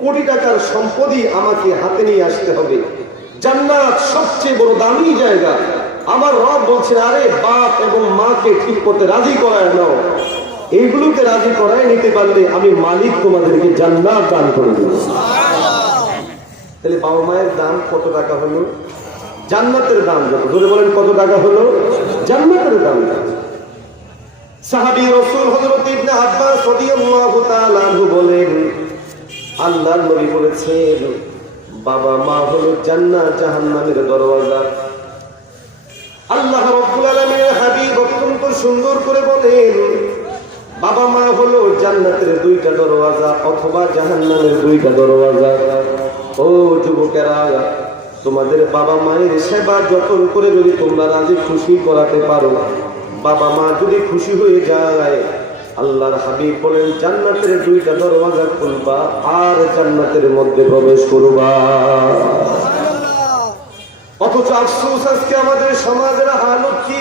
কোটি টাকার সম্পদই আমাকে হাতে নিয়ে আসতে হবে। জান্নাত সবচেয়ে বড় দামি জায়গা। আমার রব বলছেন, আরে বাপ এবং মাকে ঠিক করতে রাজি করায় নাও, এইগুলোকে রাজি করায় নিতে পারলে আমি মালিক তোমাদেরকে জান্নাত দান করে দেব। তাহলে বাবা মায়ের দাম কত টাকা হলো? জান্নাতের দাম যত। ধরে বলেন কত টাকা হলো? জান্নাতের দাম। সাহাবী রাসূল হযরত ইবনে আব্বাস রাদিয়াল্লাহু তাআলা আনহু বলেন, আল্লাহর নবী বলেছেন, বাবা মা হলো জান্নাত জাহান্নামের দরওয়াজা। আল্লাহ রাব্বুল আলামিনের হাবিব অত্যন্ত সুন্দর করে বলেন, বাবা মা হলো জান্নাতের 2টা দরওয়াজা অথবা জাহান্নামের 2টা দরওয়াজা। ও যুবকেরা, তোমাদের বাবা মায়ের সেবা যত্ন করে যদি তোমরা রাজি খুশি করাতে পারো, বাবা মা যদি খুশি হয়ে যায়, আল্লাহর হাবিব বলেন জান্নাতের 2টা দরওয়াজা খুলবা আর জান্নাতের মধ্যে প্রবেশ করবা। অথচ আফসোস আজকে আমাদের সমাজের হালত কি?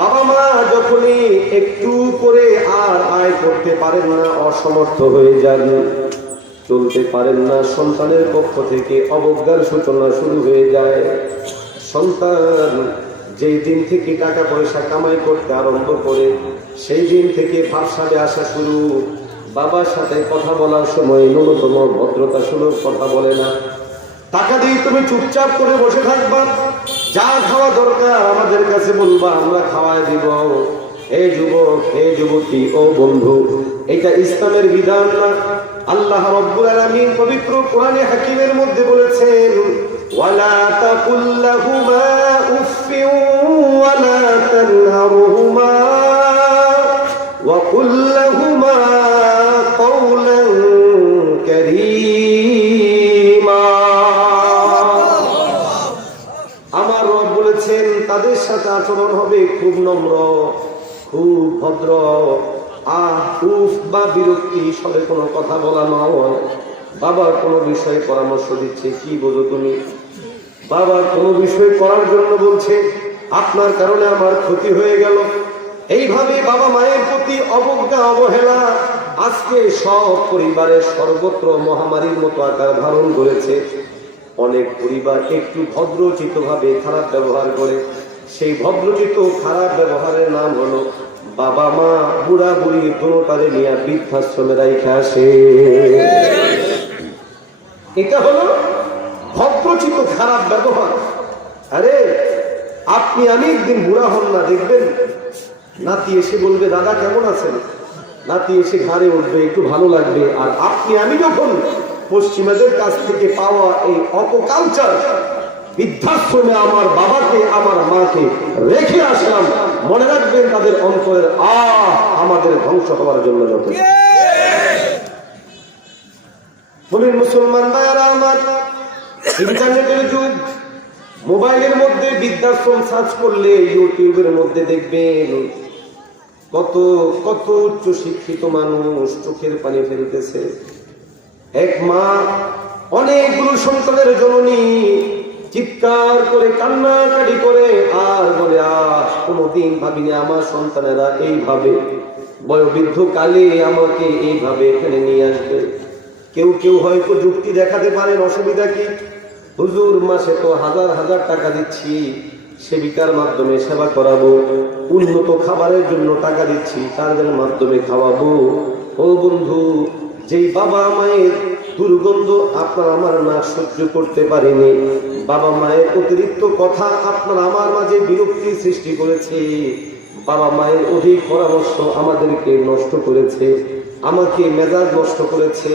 বাবা মা যখনই একটু করে আর আয় করতে পারেন না, অসমর্থ হয়ে যান, চলতে পারেন না, সন্তানের পক্ষ থেকে অবজ্ঞার সূচনা শুরু হয়ে যায়। সন্তান যেই দিন থেকে টাকা পয়সা কামাই করতে আরম্ভ করে সেই দিন থেকে ভাবসাবে আসা শুরু। বাবার সাথে কথা বলার সময় ন্যূনতম ভদ্রতা সুলভ কথা বলে না। টাকা দিয়ে তুমি চুপচাপ করে বসে থাকবা, যা খাওয়া দরকার আমাদের কাছে বলবা, আমরা খাওয়াই দিব। হে যুবক, হে যুবতী, ও বন্ধু, এটা ইসলামের বিধান না। আল্লাহ রাব্বুল আলামিন পবিত্র কোরআনে হাকিমের মধ্যে বলেছেন, ওয়ালা তাকুল লাহুমা উফফিন ওয়ালা তানহারহুমা ওয়া কুল লাহুমা কাওলান কারীমা। আমার রব বলেছেন তাদের সাথে আচরণ হবে খুব নম্র, খুব ভদ্র। উফ বা বিরক্তি স্বরে কোনো কথা বলা নয়। বাবার কোনো বিষয়ে পরামর্শ দিচ্ছে, কি বোঝো তুমি? বাবার কোনো বিষয় করার জন্য বলছে, আপনার কারণে আমার ক্ষতি হয়ে গেল। এইভাবে বাবা মায়ের প্রতি অবজ্ঞা, অবহেলা আজকে সব পরিবারের সর্বত্র মহামারীর মতো আকার ধারণ করেছে। অনেক পরিবার একটু ভদ্রচিত ভাবে খারাপ ব্যবহার করে। সেই ভদ্রচিত খারাপ ব্যবহারের নাম হলো বাবা মা বুড়া বুড়ি দুটারে নিয়ে বৃদ্ধাশ্রমে রাইখা আসে। এটা হলো ভদ্রচিত খারাপ ব্যবহার। আরে আপনি আমি একদিন বুড়া হন না, দেখবেন নাতি এসে বলবে দাদা কেমন আছেন, নাতি এসে ঘাড়ে উঠবে, একটু ভালো লাগবে। আর আপনি আমি যখন পশ্চিমাদের কাছ থেকে পাওয়া এই অপকালচার বৃদ্ধাশ্রমে আমার বাবাকে আমার মাকে রেখে আসলাম, মনে রাখবেন তাদের অন্তরের আমাদের ধ্বংস হওয়ার জন্য যথেষ্ট। বলেন মুসলমান ভাইয়েরা আমার, ইন্টারনেটের যুগ, মোবাইলের মধ্যে বৃদ্ধাশ্রম সার্চ করলে ইউটিউবের মধ্যে দেখবেন কত কত উচ্চ শিক্ষিত মানুষ চোখের পানি ফেলতেছে। এক মা অনেকগুলো সন্তানের জননী চিৎকার করে কান্নাকাটি করে আর বলে, কোনোদিন ভাবিনি আমার সন্তানেরা এইভাবে বয়োবৃদ্ধ কালে আমাকে এইভাবে এখানে নিয়ে আসবে। কেউ কেউ হয়তো যুক্তি দেখাতে পারেন, অসুবিধা কি? হুজুর মাসে তো হাজার হাজার টাকা দিচ্ছি, সেবিকার মাধ্যমে সেবা করাবো, উন্নত খাবারের জন্য টাকা দিচ্ছি, তাদের মাধ্যমে খাওয়াবো। ও বন্ধু, যেই বাবা মায়ের দুর্গন্ধ আপনার আমার না সহ্য করতে পারেনি, বাবা মায়ের অতিরিক্ত কথা আপনার আমার মাঝে বিরক্তি সৃষ্টি করেছে, বাবা মায়ের অধিক পরামর্শ আমাদেরকে নষ্ট করেছে, আমাকে মেজাজ নষ্ট করেছে।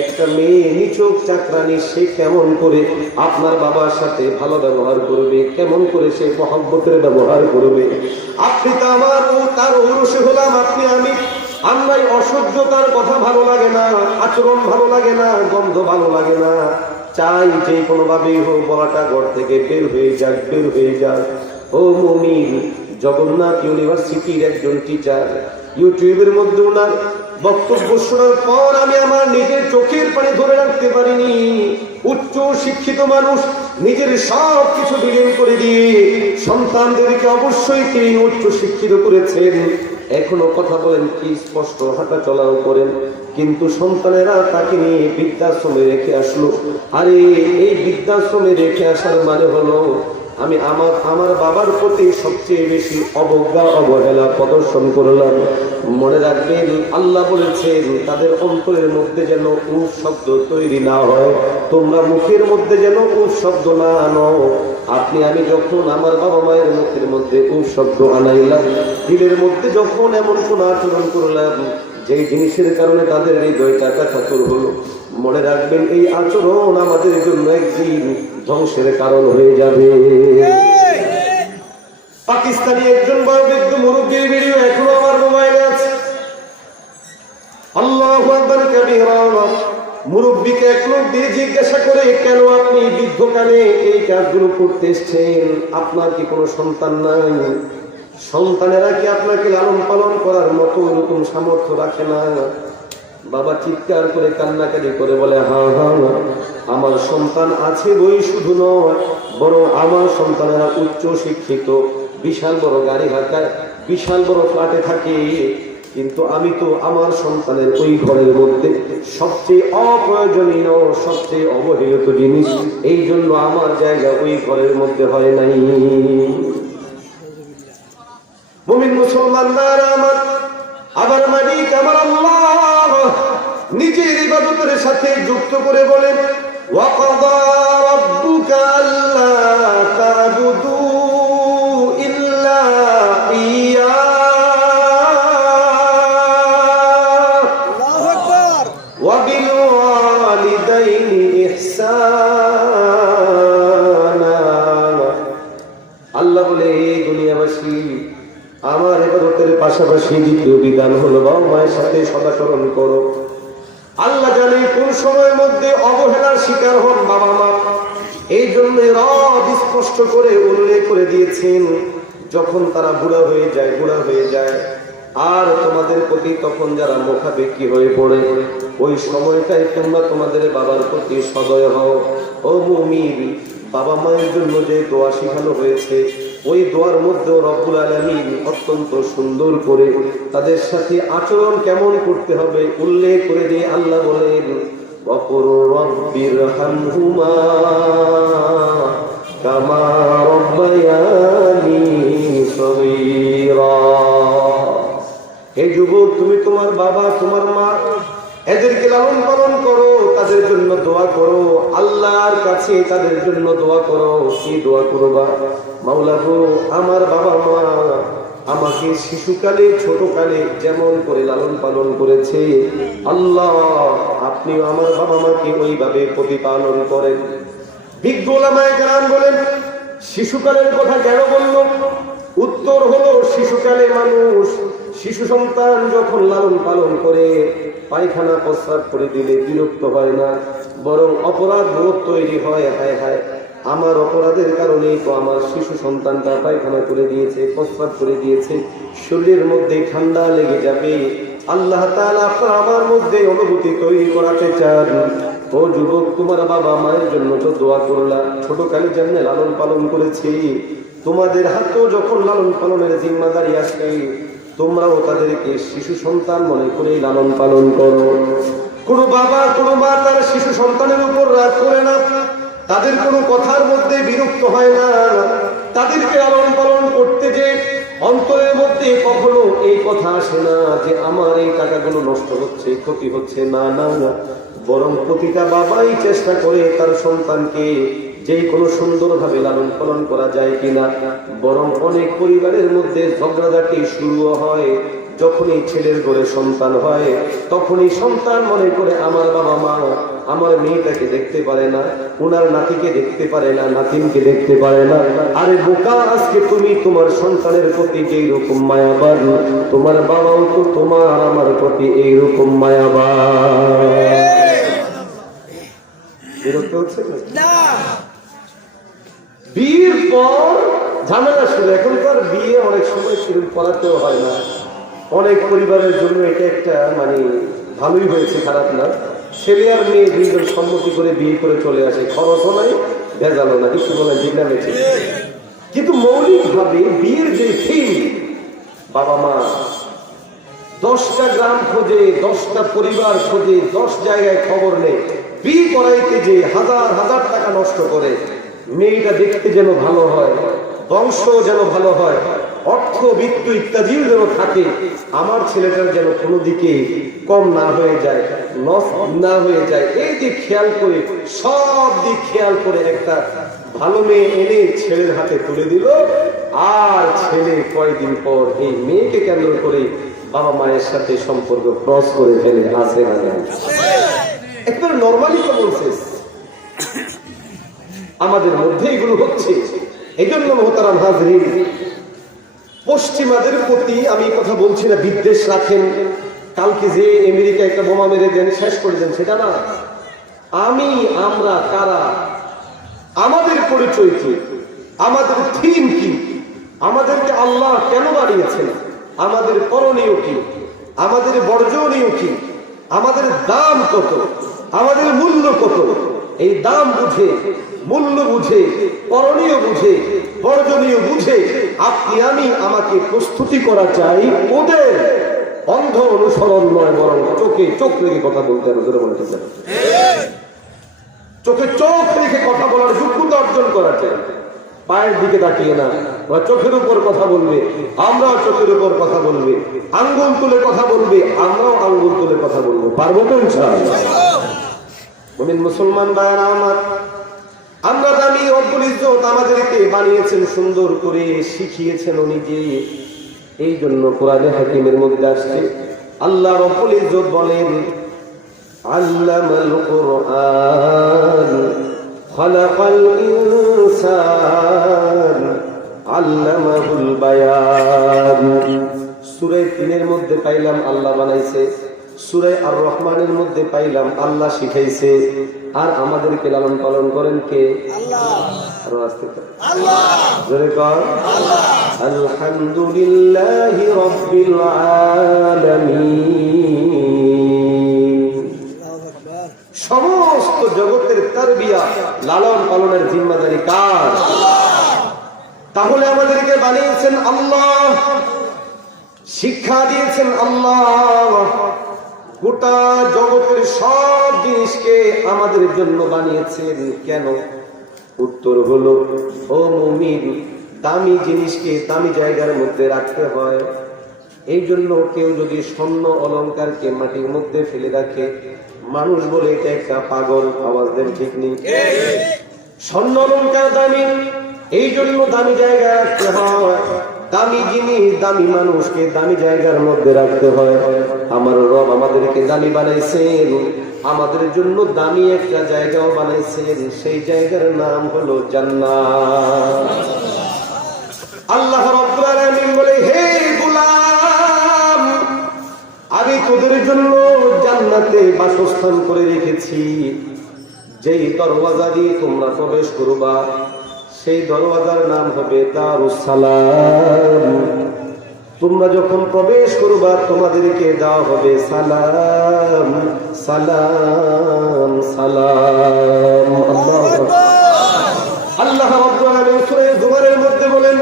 একটা মেয়ে নিচক চাকরানি, সে কেমন করে আপনার বাবার সাথে ভালো ব্যবহার করবে, কেমন করে সে মহব্বতের ব্যবহার করবে? আপনি তো আমার তার ঔরসে হলাম, আপনি আমি, আমরাই অসহ্য, তার কথা ভালো লাগে না, আচরণ ভালো লাগে না, গন্ধ ভালো লাগে না, চাই যে কোনো ভাবেই হোক বলাটা ঘর থেকে বের হয়ে যাক, বের হয়ে যাক। ও মুমিন, জগন্নাথ ইউনিভার্সিটির একজন টিচার ইউটিউবের মধ্যে ওনার বক্তব্য শোনার পর আমি আমার নিজের চোখের পানি ধরে রাখতে পারিনি। উচ্চ শিক্ষিত মানুষ নিজের সব কিছু বিলীন করে দিয়ে সন্তানদেরকে অবশ্যই তিনি উচ্চ শিক্ষিত করেছেন, এখনো কথা বলেন কি স্পষ্ট হাঁটা চলাও করেন, কিন্তু সন্তানেরা তাকে নিয়ে বৃদ্ধাশ্রমে রেখে আসলো। আরে এই বৃদ্ধাশ্রমে রেখে আসার মানে হলো আমি আমার বাবার প্রতি সবচেয়ে বেশি অবজ্ঞা অবহেলা প্রদর্শন করলাম। মনে রাখবেন, আল্লাহ বলেছেন তাদের অন্তরের মধ্যে যেন উফ শব্দ তৈরি না হয়, তোমরা মুখের মধ্যে যেন উফ শব্দ না আনো। আপনি আমি যখন আমার বাবা মায়ের মুখের মধ্যে উফ শব্দ আনাইলাম, দিলের মধ্যে যখন এমন কোন আচরণ করলাম যে জিনিসের কারণে তাদের হৃদয়টা কাতর হলো, মনে রাখবেন এই আচরণ আমাদের জন্য একদিন ধ্বংসের কারণ হয়ে যাবে। পাকিস্তানি একজন বয়োবৃদ্ধ মুরব্বীর ভিডিও এখনো আমার মোবাইলে আছে। আল্লাহু আকবার কাবীরা। মুরব্বীকে এক লোক দিয়ে জিজ্ঞাসা করে, কেন আপনি বৃদ্ধকালে এই কাজগুলো করতে এসেছেন? আপনার কি কোনো সন্তান নাই? সন্তানেরা কি আপনাকে লালন পালন করার মতো এরকম সামর্থ্য রাখে না? বাবা চিৎকার করে কান্নাকাটি করে বলে, হ্যাঁ হ্যাঁ, আমার সন্তান আছে বই শুধু নয়, বরং আমার সন্তানেরা উচ্চ শিক্ষিত, বিশাল বড় গাড়ি হাঁকায়, বিশাল বড় ফ্ল্যাটে থাকে, কিন্তু আমি তো আমার সন্তানের ওই ঘরের মধ্যে সবচেয়ে অপ্রয়োজনীয়, সবচেয়ে অবহেলিত জিনিস, এই জন্য আমার জায়গা ওই ঘরের মধ্যে হয় নাই। মুমিন মুসলমানরা আমার, আবার মালিক আমার আল্লাহ নিজের ইবাদতের সাথে যুক্ত করে বলেন, ওয়াকাদা রাব্বুকা আল্লা তা'বুদু আল্লাহ বলে, এই দুনিয়াবাসী, আমার ইবাদতের পাশাপাশি দ্বিতীয় বিধান হলো বাবা মায়ের সাথে সদাচরণ করো। আল্লাহ জানে কোন সময়ের মধ্যে অবহেলার শিকার হন বাবা মা। এই জন্য রব স্পষ্ট করে উল্লেখ করে দিয়েছেন, যখন তারা বুড়া হয়ে যায় আর তোমাদের প্রতি তখন যারা মুখাপেক্ষী হয়ে পড়ে, ওই সময়টাই তোমরা তোমাদের বাবার প্রতি সদয় হও। ও মুমিন, বাবা মায়ের জন্য যে দোয়া শিখানো হয়েছে, ওই দোয়ার মধ্যে রব্বুল আলামিন অত্যন্ত সুন্দর করে তাদের সাথে আচরণ কেমন করতে হবে উল্লেখ করে দিয়ে আল্লাহ বলেন, ওয়াকুর রব্বিরহামহুমা কামা রাব্বায়ানি সগীরা। হে যুবক, তুমি তোমার বাবা তোমার মা এদেরকে লালন পালন করো, তাদের জন্য দোয়া করো, আল্লাহর কাছে তাদের জন্য দোয়া করো। কি দোয়া করবা? মাওলা গো, আমার বাবা মা আমাকে শিশুকালে ছোটকালে যেমন করে লালন পালন করেছে, আল্লাহ আপনি আমার বাবা মাকে ওইভাবে প্রতিপালন করেন। বিজ্ঞ ওলামায়ে কেরাম বলেন, শিশুকালের কথা কেন বলল? উত্তর হলো, শিশুকালে মানুষ শিশু সন্তান যখন লালন পালন করে পায়খানা প্রস্রাব করে দিলে বিরক্ত হয় না, বরং অপরাধ বোধ তৈরি হয়। হায় হায়, আমার অপরাধের কারণেই তো আমার শিশু সন্তানটা পায়খানা করে দিয়েছে, প্রস্রাব করে দিয়েছে, শরীরের মধ্যে ঠান্ডা লেগে যাবে। আল্লাহ তাআলা আমার মধ্যে অনুভূতি তৈরি করাতে চান। ও যুবক, তোমার বাবা মায়ের জন্য তো দোয়া করলা, ছোটকালে যেমন লালন পালন করেছি, তোমাদের হাতেও যখন লালন পালনের জিম্মাদারি আসবে, তোমরাও তাদেরকে শিশু সন্তান মনে করে লালন পালন করো। কোনো বাবা কোনো মা তার শিশু সন্তানের উপর রাগ করে না, তাদের কোনো কথার মধ্যে বিরক্ত হয় না, তাদেরকে লালন পালন করতে যে অন্তরের মধ্যে কখনো এই কথা আসে না যে আমার এই টাকাগুলো নষ্ট হচ্ছে, ক্ষতি হচ্ছে, না না না, বরং প্রতিটা বাবাই চেষ্টা করে তার সন্তানকে যে কোনো সুন্দরভাবে লালন পালন করা যায় কিনা। বরং অনেক পরিবারের মধ্যে ঝগড়াঝাটি শুরু হয় যখনই ছেলের ঘরে সন্তান হয়, তখনই সন্তান মনে করে আমার বাবা মা আমার মেয়েটাকে দেখতে পারে না, ওনার নাতিকে দেখতে পারে না, নাতিনকে দেখতে পারে না। আরে বোকা, আজকে তুমি তোমার সন্তানের প্রতি যেই রকম মায়াবান, তোমার বাবাও তো তোমার আমার প্রতি এইরকম মায়াবান। বিরক্ত হচ্ছে না? বিয়ের পর ঝামেলা শুরু। এখনকার বিয়ে অনেক সময় শুরু করাতেও হয় না। অনেক পরিবারের জন্য এটা একটা ভালোই হয়েছে, খারাপ না। ছেলে আর মেয়ে দুইজন সম্মতি করে বিয়ে করে চলে আসে, খরচও নাই, ভেজালও না, কিছু বলে জিনা বেঁচে। কিন্তু মৌলিক ভাবে বিয়ের যে থিম, বাবা মা 10টা গ্রাম খোঁজে, 10টা পরিবার খোঁজে, 10 জায়গায় খবর নেই, বিয়ে করাইতে যে হাজার হাজার টাকা নষ্ট করে। মেয়েটা দেখতে যেন ভালো হয়, বংশ যেন ভালো হয়, অর্থ বিত্ত ইত্যাদিও যেন থাকে, আমার ছেলেটার যেন কোনো দিকে কম না হয়ে যায়, লস না হয়ে যায়, এই দিক খেয়াল করে, সব দিক খেয়াল করে একটা ভালো মেয়ে এনে ছেলের হাতে তুলে দিল। আর ছেলে কয়েকদিন পর এই মেয়েকে কেন্দ্র করে বাবা মায়ের সাথে সম্পর্ক ক্রস করে ফেলে। আছে না? একবার নর্মালি তো বলছে, আমাদের মধ্যে এগুলো হচ্ছে। এই জন্য মোহতারাম হাজরিন, পশ্চিমাদের প্রতি আমি কথা বলছি না বিদ্বেষ রাখেন, কালকে যে আমেরিকা একটা বোমা মেরে দেন, শেষ করে দেন, সেটা না। আমরা কারা, আমাদের পরিচয় কি, আমাদের থিম কি, আমাদেরকে আল্লাহ কেন বানিয়েছেন, আমাদের করণীয় কি, আমাদের বর্জনীয় কি, আমাদের দাম কত, আমাদের মূল্য কত, এই দাম বুঝে, মূল্য বুঝে, করণীয় বুঝে, বর্জনীয় বুঝে আপনি আমি আমাকে প্রস্তুতি করা চাই। ওদের অন্ধ অনুসরণ নয়, বরং চোখে চোখ রেখে কথা বলতে হবে। চোখে চোখ রেখে কথা বলার যোগ্যতা অর্জন করা চাই। পায়ের দিকে তাকিয়ে না, চোখের উপর কথা বলবে, আমরাও চোখের উপর কথা বলবে, আঙ্গুল তুলে কথা বলবে, আমরাও আঙ্গুল তুলে কথা বলবো। পারবো তো ইনশাআল্লাহ? মুমিন মুসলমান ভাইরা আমার, আমরা জানি রব্বুল ইজ্জত আমাদেরকে বানিয়েছেন সুন্দর করে, শিখিয়েছেন নিজে। এই জন্য কোরআনে হাকিমের মধ্যে আসছে, আল্লাহ রব্বুল ইজ্জত বলেন, আল্লামাল কুরআন খালাকাল ইনসান আহসানুল বায়ান। সূরা ৩ এর মধ্যে পাইলাম আল্লাহ বানাইছে, সূরা আর রহমানের মধ্যে পাইলাম আল্লাহ শিখাইছে, আর আমাদেরকে লালন পালন করেন কে? আল্লাহ। আর আস্তে আল্লাহ, জোরে কর আল্লাহ। আলহামদুলিল্লাহি রাব্বিল আলামিন। সমস্ত জগতের তারবিয়া লালন পালনের জিম্মাদারি কার? আল্লাহ। তাহলে আমাদেরকে বানিয়েছেন আল্লাহ, শিক্ষা দিয়েছেন আল্লাহ, গোটা জগতের সব জিনিসকে আমাদের জন্য বানিয়েছেন কেন? উত্তর হলো, ও মুমিন, দামি জিনিসকে দামি জায়গার মধ্যে রাখতে হয়। এই জন্য কেউ যদি স্বর্ণ অলংকারকে মাটির মধ্যে ফেলে রাখে, মানুষ বলে এটা একটা পাগল। আওয়াজ দেন ঠিক নেই? স্বর্ণ অলংকার দামি, এই জন্য দামি জায়গায় রাখতে হয়। দামি জিনিস দামি মানুষকে দামি জায়গার মধ্যে রাখতে হয়। আমার রব আমাদেরকে দামি বানাইছেন, আমাদের জন্য দামি একটা জায়গাও বানাইছেন, সেই জায়গার নাম হলো জান্নাত। আল্লাহ রাব্বুল আলামিন বলে, হে গোলাম, আমি তোদের জন্য জান্নাতে বাসস্থান করে রেখেছি। যেই দরওয়াজা দিয়ে তোমরা প্রবেশ করবা, সেই দরওয়াজার নাম হবে দারুস সালাম। তোমরা যখন প্রবেশ করবা, তোমাদেরকে দেওয়া হবে সালাম সালাম সালাম। আল্লাহ রাব্বুল আলামিন সূরা জুমারের মধ্যে বলেন,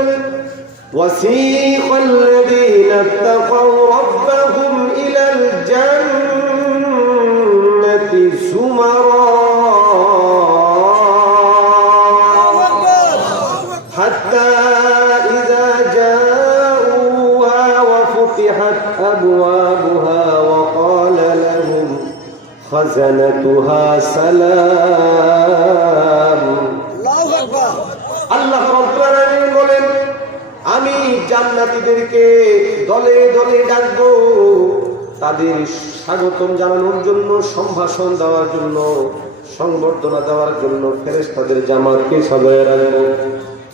ওয়াসিকাল্লাযীনা তাকাউ রাব্বাহুম ইলাল জান্নাতি যুমারা أبوابها وقال لهم خزنتها سلام। আল্লাহ রাব্বুল আলামিন বলেন, আমি জান্নাতীদেরকে দলে দলে ডাকবো, তাদের স্বাগতম জানানোর জন্য, সম্ভাষণ দেওয়ার জন্য, সংবর্ধনা দেওয়ার জন্য ফেরেশতাদের জামাতকে সাজায় রাখবো।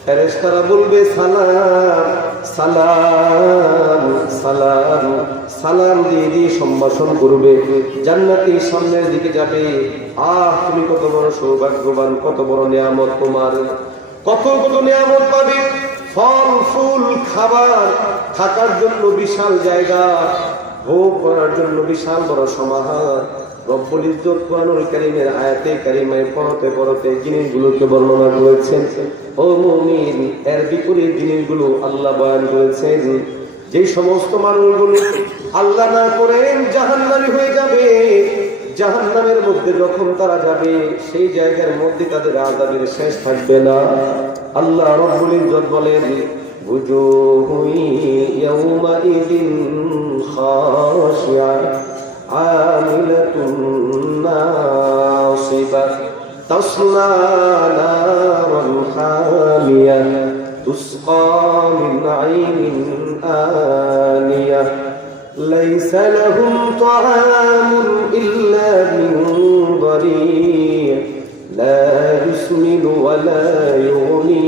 ফেরেশতারা বলবে সালাম সালাম সালাম, সালাম দিয়ে দিয়ে সম্ভাষণ করবে। জান্নাতি সামনের দিকে যাবে, তুমি কত বড় সৌভাগ্যবান, কত বড় নিয়ামত তোমার, কত কত নিয়ামত পাবে, ফল ফুল, খাবার, থাকার জন্য বিশাল জায়গা, ভোগ করার জন্য বিশাল বড় সমাহার। রব্বুল ইজ্জত কুরআনুল কারীমের আয়াতে কারিমায় পড়তে পড়তে জিনিসগুলোকে বর্ণনা করেছেন। ও মুমিন, এর বিপরীত জিনিসগুলো আল্লাহ বয়ান করেছেন। যে সমস্ত মানুষগুলো আল্লাহ না করেন জাহান্নামী হয়ে যাবে, জাহান্নামের মধ্যে যখন তারা যাবে, সেই জায়গার মধ্যে তাদের আযাবের শেষ থাকবে না। আল্লাহ রব্বুল ইজ্জত বলেন, বুজুহু ইয়াউমাইযিন খাশিয়া আমিলাতুন নাসিবা তাসলা নারান হামিয়া তুসকা মিন আইনিন আনিয়া লাইসা লাহুম তাআমুন ইল্লা মিন দারিয়া লা ইউসমিনু ওয়া লা ইউগনি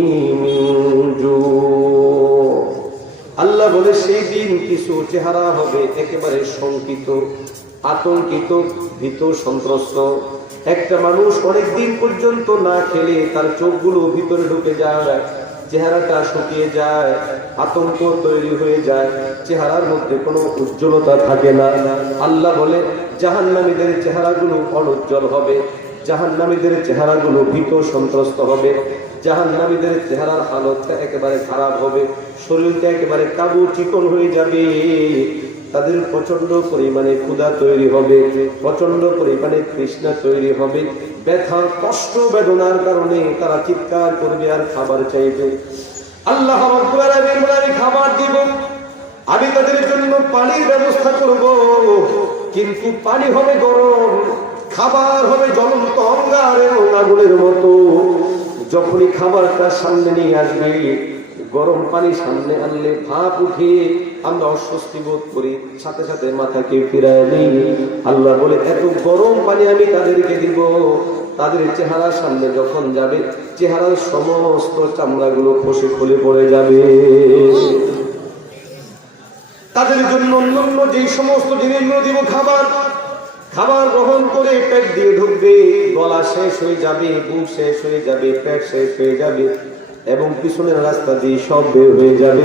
মিন জু। আল্লাহ বলে, সেই দিন কিছু চেহারা হবে একেবারে শঙ্কিত, আতঙ্কিত, ভীত, সন্ত্রস্ত। একটা মানুষ অনেকদিন পর্যন্ত না খেলে তার চোখগুলো ভিতরে ঢুকে যায়, চেহারাটা শুকিয়ে যায়, আতঙ্ক তৈরি হয়ে যায়, চেহারার মধ্যে কোনো উজ্জ্বলতা থাকে না। আল্লাহ বলে, জাহান্নামীদের চেহারাগুলো অনুজ্জ্বল হবে, জাহান্নামীদের চেহারাগুলো ভীত সন্ত্রস্ত হবে, জাহান্নামীদের চেহারার হালতটা একেবারে খারাপ হবে, শরীরটা একেবারে কাবু চিকন হয়ে যাবে। তাদের প্রচন্ড পরিমাণে ক্ষুধা তৈরি হবে, প্রচন্ড পরিমাণে তৃষ্ণা তৈরি হবে, ব্যথা কষ্ট বেদনার কারণে তারা চিৎকার করবে আর খাবার চাইবে। আল্লাহ রাব্বুল আলামিন বলে, আমি খাবার দিব, আমি তাদের জন্য পানির ব্যবস্থা করব, কিন্তু পানি হবে গরম, খাবার হবে জ্বলন্ত অঙ্গার এবং আগুনের মতো। যখনই খাবারটা সামনে নিয়ে আসবে, গরম পানি সামনে আনলে ভাপ উঠে আমরা অস্বস্তি বোধ করি, সাথে সাথে মাথাকে ফিরায় নিই। আল্লাহ বলে, এত গরম পানি আমি তাদেরকে দিব, তাদের চেহারার সামনে যখন যাবে, চেহারার সমস্ত চামড়াগুলো খসে খুলে পড়ে যাবে। তাদের জন্য অন্যান্য যে সমস্ত জিনিসগুলো দিব, খাবার গ্রহণ করে পেট দিয়ে ঢুকবে, গলা শেষ হয়ে যাবে, বুক শেষ হয়ে যাবে, পেট শেষ হয়ে যাবে এবং পিছনের রাস্তা দিয়ে সব বের হয়ে যাবে।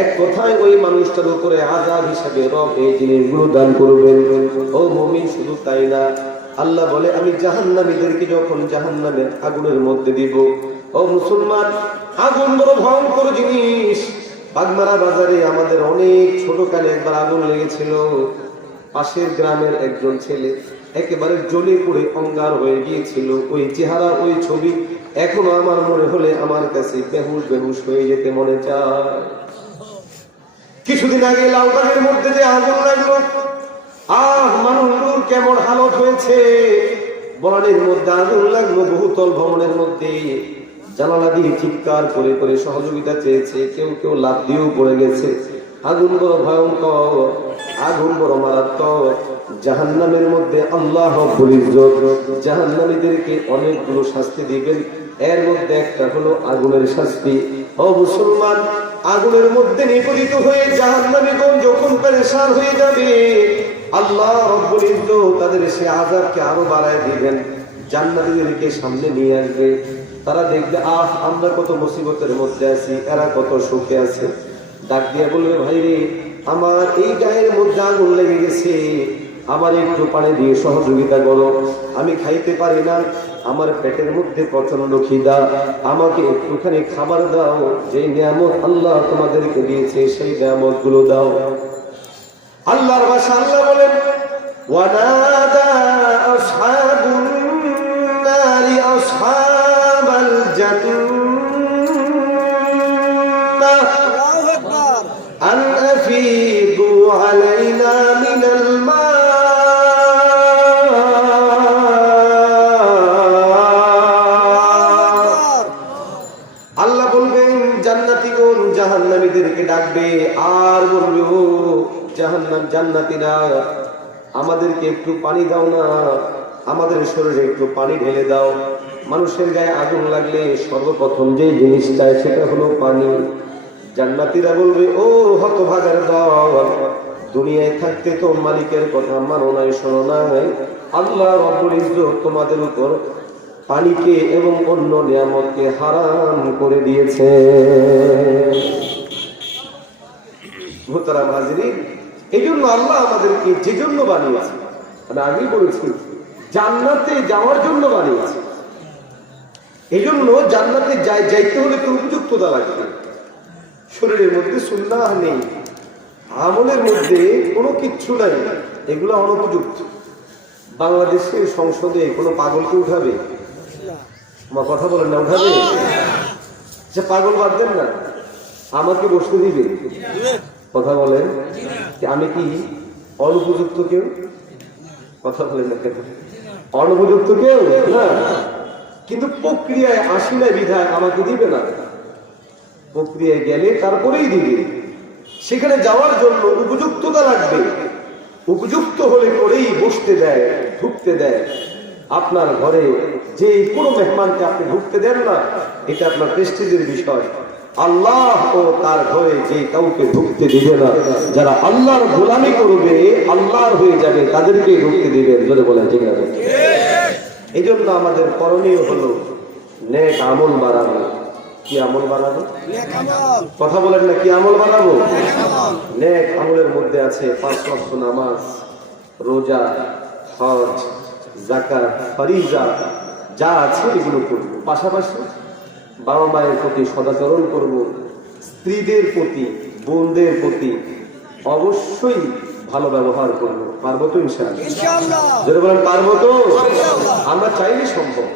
এক কথায় ওই মানুষটার উপরে আযাব হিসাবে রব এই জিনিসগুলো দান করবেন। ও মুমিন, শুধু তাই না, আল্লাহ বলে আমি জাহান্নামীদেরকে যখন জাহান্নামের আগুনের মধ্যে দিব, ও মুসলমান, আগুন বড় ভয়ঙ্কর জিনিস। বাগমারা বাজারে আমাদের অনেক ছোটকালে একবার আগুন লেগেছিল। পাশের গ্রামের একজন ছেলে একেবারে জ্বলে পুড়ে অঙ্গার হয়ে গিয়েছিল। ওই চেহারা, ওই ছবি এখনো আমার মনে হলে আমার কাছে বেহুশ হয়ে যেতে মনে চায়। কিছুদিন আগে লালবাগের মধ্যে যে আগুন লাগলো, মানুষগুলোর কেমন হালত হয়েছে। বনানীর মধ্যে আগুন লাগলো, বহুতল ভবনের মধ্যে জানালা দিয়ে চিৎকার করে করে সহযোগিতা চেয়েছে, কেউ লাফ দিয়েও পড়ে গেছে। আগুন বড় ভয়ঙ্কর, আগুন বড় মারাত্মক। জাহান্নামের মধ্যে আল্লাহ রব্বুল ইজ্জত জাহান্নামীদেরকে অনেকগুলো শাস্তি দিবেন, এর মধ্যে একটা হলো আগুনের শাস্তি। ও মুসলমান, আগুনের মধ্যে নিপতিত হয়ে জাহান্নামীগণ যখন পেরেশান হয়ে যাবে, আল্লাহ রব্বুল ইজ্জত তাদের সে আযাবকে আরো বাড়ায় দিবেন। জান্নাতীদেরকে সামনে নিয়ে আসবে, তারা দেখবে আমরা কত মুসিবতের মধ্যে আছি, এরা কত সুখে আছে। ডাক দিয়ে বলবে, ভাই রে, আমার এই গায়ের মধ্যে আগুন লেগে গেছে, আমার একটু পানি দিয়ে সহযোগিতা করো, আমি খাইতে পারি না, আমার পেটের মধ্যে প্রচন্ড খিদা, আমাকে একটুখানি খাবার দাও, যে নিয়ামত আল্লাহ তোমাদেরকে দিয়েছে সেই নিয়ামত গুলো দাও। আল্লাহর ভাষা আল্লাহ বলেন, ওয়ানাদা আসহাবুন নারি আসহাবাল জান্নাহ আন আফিদু আলাইনা মিনাল মা। আল্লাহ বলবেন, জান্নাতীগণ জাহান্নামীদেরকে ডাকবে আর বলবে, ও জান্নাতীরা, আমাদেরকে একটু পানি দাও না, আমাদের শরীরে একটু পানি ঢেলে দাও। মানুষের গায়ে আগুন লাগলে সর্বপ্রথম যে জিনিসটা সেটা হলো পানি। জান্নাতীরা বলবে, ও হতভাগার দল, দুনিয়ায় থাকতে তো মালিকের কথা মানো নাই, শোনো নাই, আল্লাহ রব্বুল ইজ্জত তোমাদের উপর পানিকে এবং অন্য নিয়ামতকে হারাম করে দিয়েছে। মুহতারাম হাজিরিন, এই জন্য আল্লাহ আমাদেরকে যে জন্য বানিয়েছে, আমি আগেই বলেছি, জান্নাতে যাওয়ার জন্য বানিয়েছে। এই জন্য জান্নাতে যাইতে হলে তো উপযুক্ততা লাগবে। শরীরের মধ্যে সুন্নাহ নেই, আমলের মধ্যে কোনো কিচ্ছু নাই, এগুলো অনুপযুক্ত। বাংলাদেশের সংসদে কোনো পাগলকে উঠাবে? আমার কথা বলেন না, উঠাবে? সে পাগল বাদ দেন না, আমাকে বসতে দিবে? কথা বলেন, আমি কি অনুপযুক্ত কেউ? কথা বলেন না, অনুপযুক্ত কেউ না, কিন্তু প্রক্রিয়ায় আসি না বিধায় আমাকে দিবে না। প্রক্রিয়ায় গেলে তারপরেই দিবে। সেখানে যাওয়ার জন্য উপযুক্ততা লাগবে, উপযুক্ত হলে করেই বসতে দেয়, ঢুকতে দেয়। আপনার ঘরে যে কোনো মেহমানকে আপনি ঢুকতে দেন না, এটা আপনার প্রেস্টিজের বিষয়। আল্লাহ ও তার ঘরে যে কাউকে ঢুকতে দিবে না, যারা আল্লাহর গোলামি করবে, আল্লাহর হয়ে যাবে, তাদেরকে ঢুকতে দিবেন। যদি বলেন ঠিক আছে। এই জন্য আমাদের করণীয় হলো নেক আমল বাড়াবো। কি আমল বাড়াবো? কথা বলেন না, কি আমল বাড়াবো? নেক আমলের মধ্যে আছে 5 ওয়াক্ত নামাজ, রোজা, হজ, যাকাত, ফরিজা, যা আছে এগুলো করব। পাশাপাশি বাবা মায়ের প্রতি সদাচরণ করব, স্ত্রীদের প্রতি, বোনদের প্রতি অবশ্যই ভালো ব্যবহার করব। পারবো তো ইনশাআল্লাহ? যদি বলেন পারবো তো, আমরা চাইলে সম্ভব।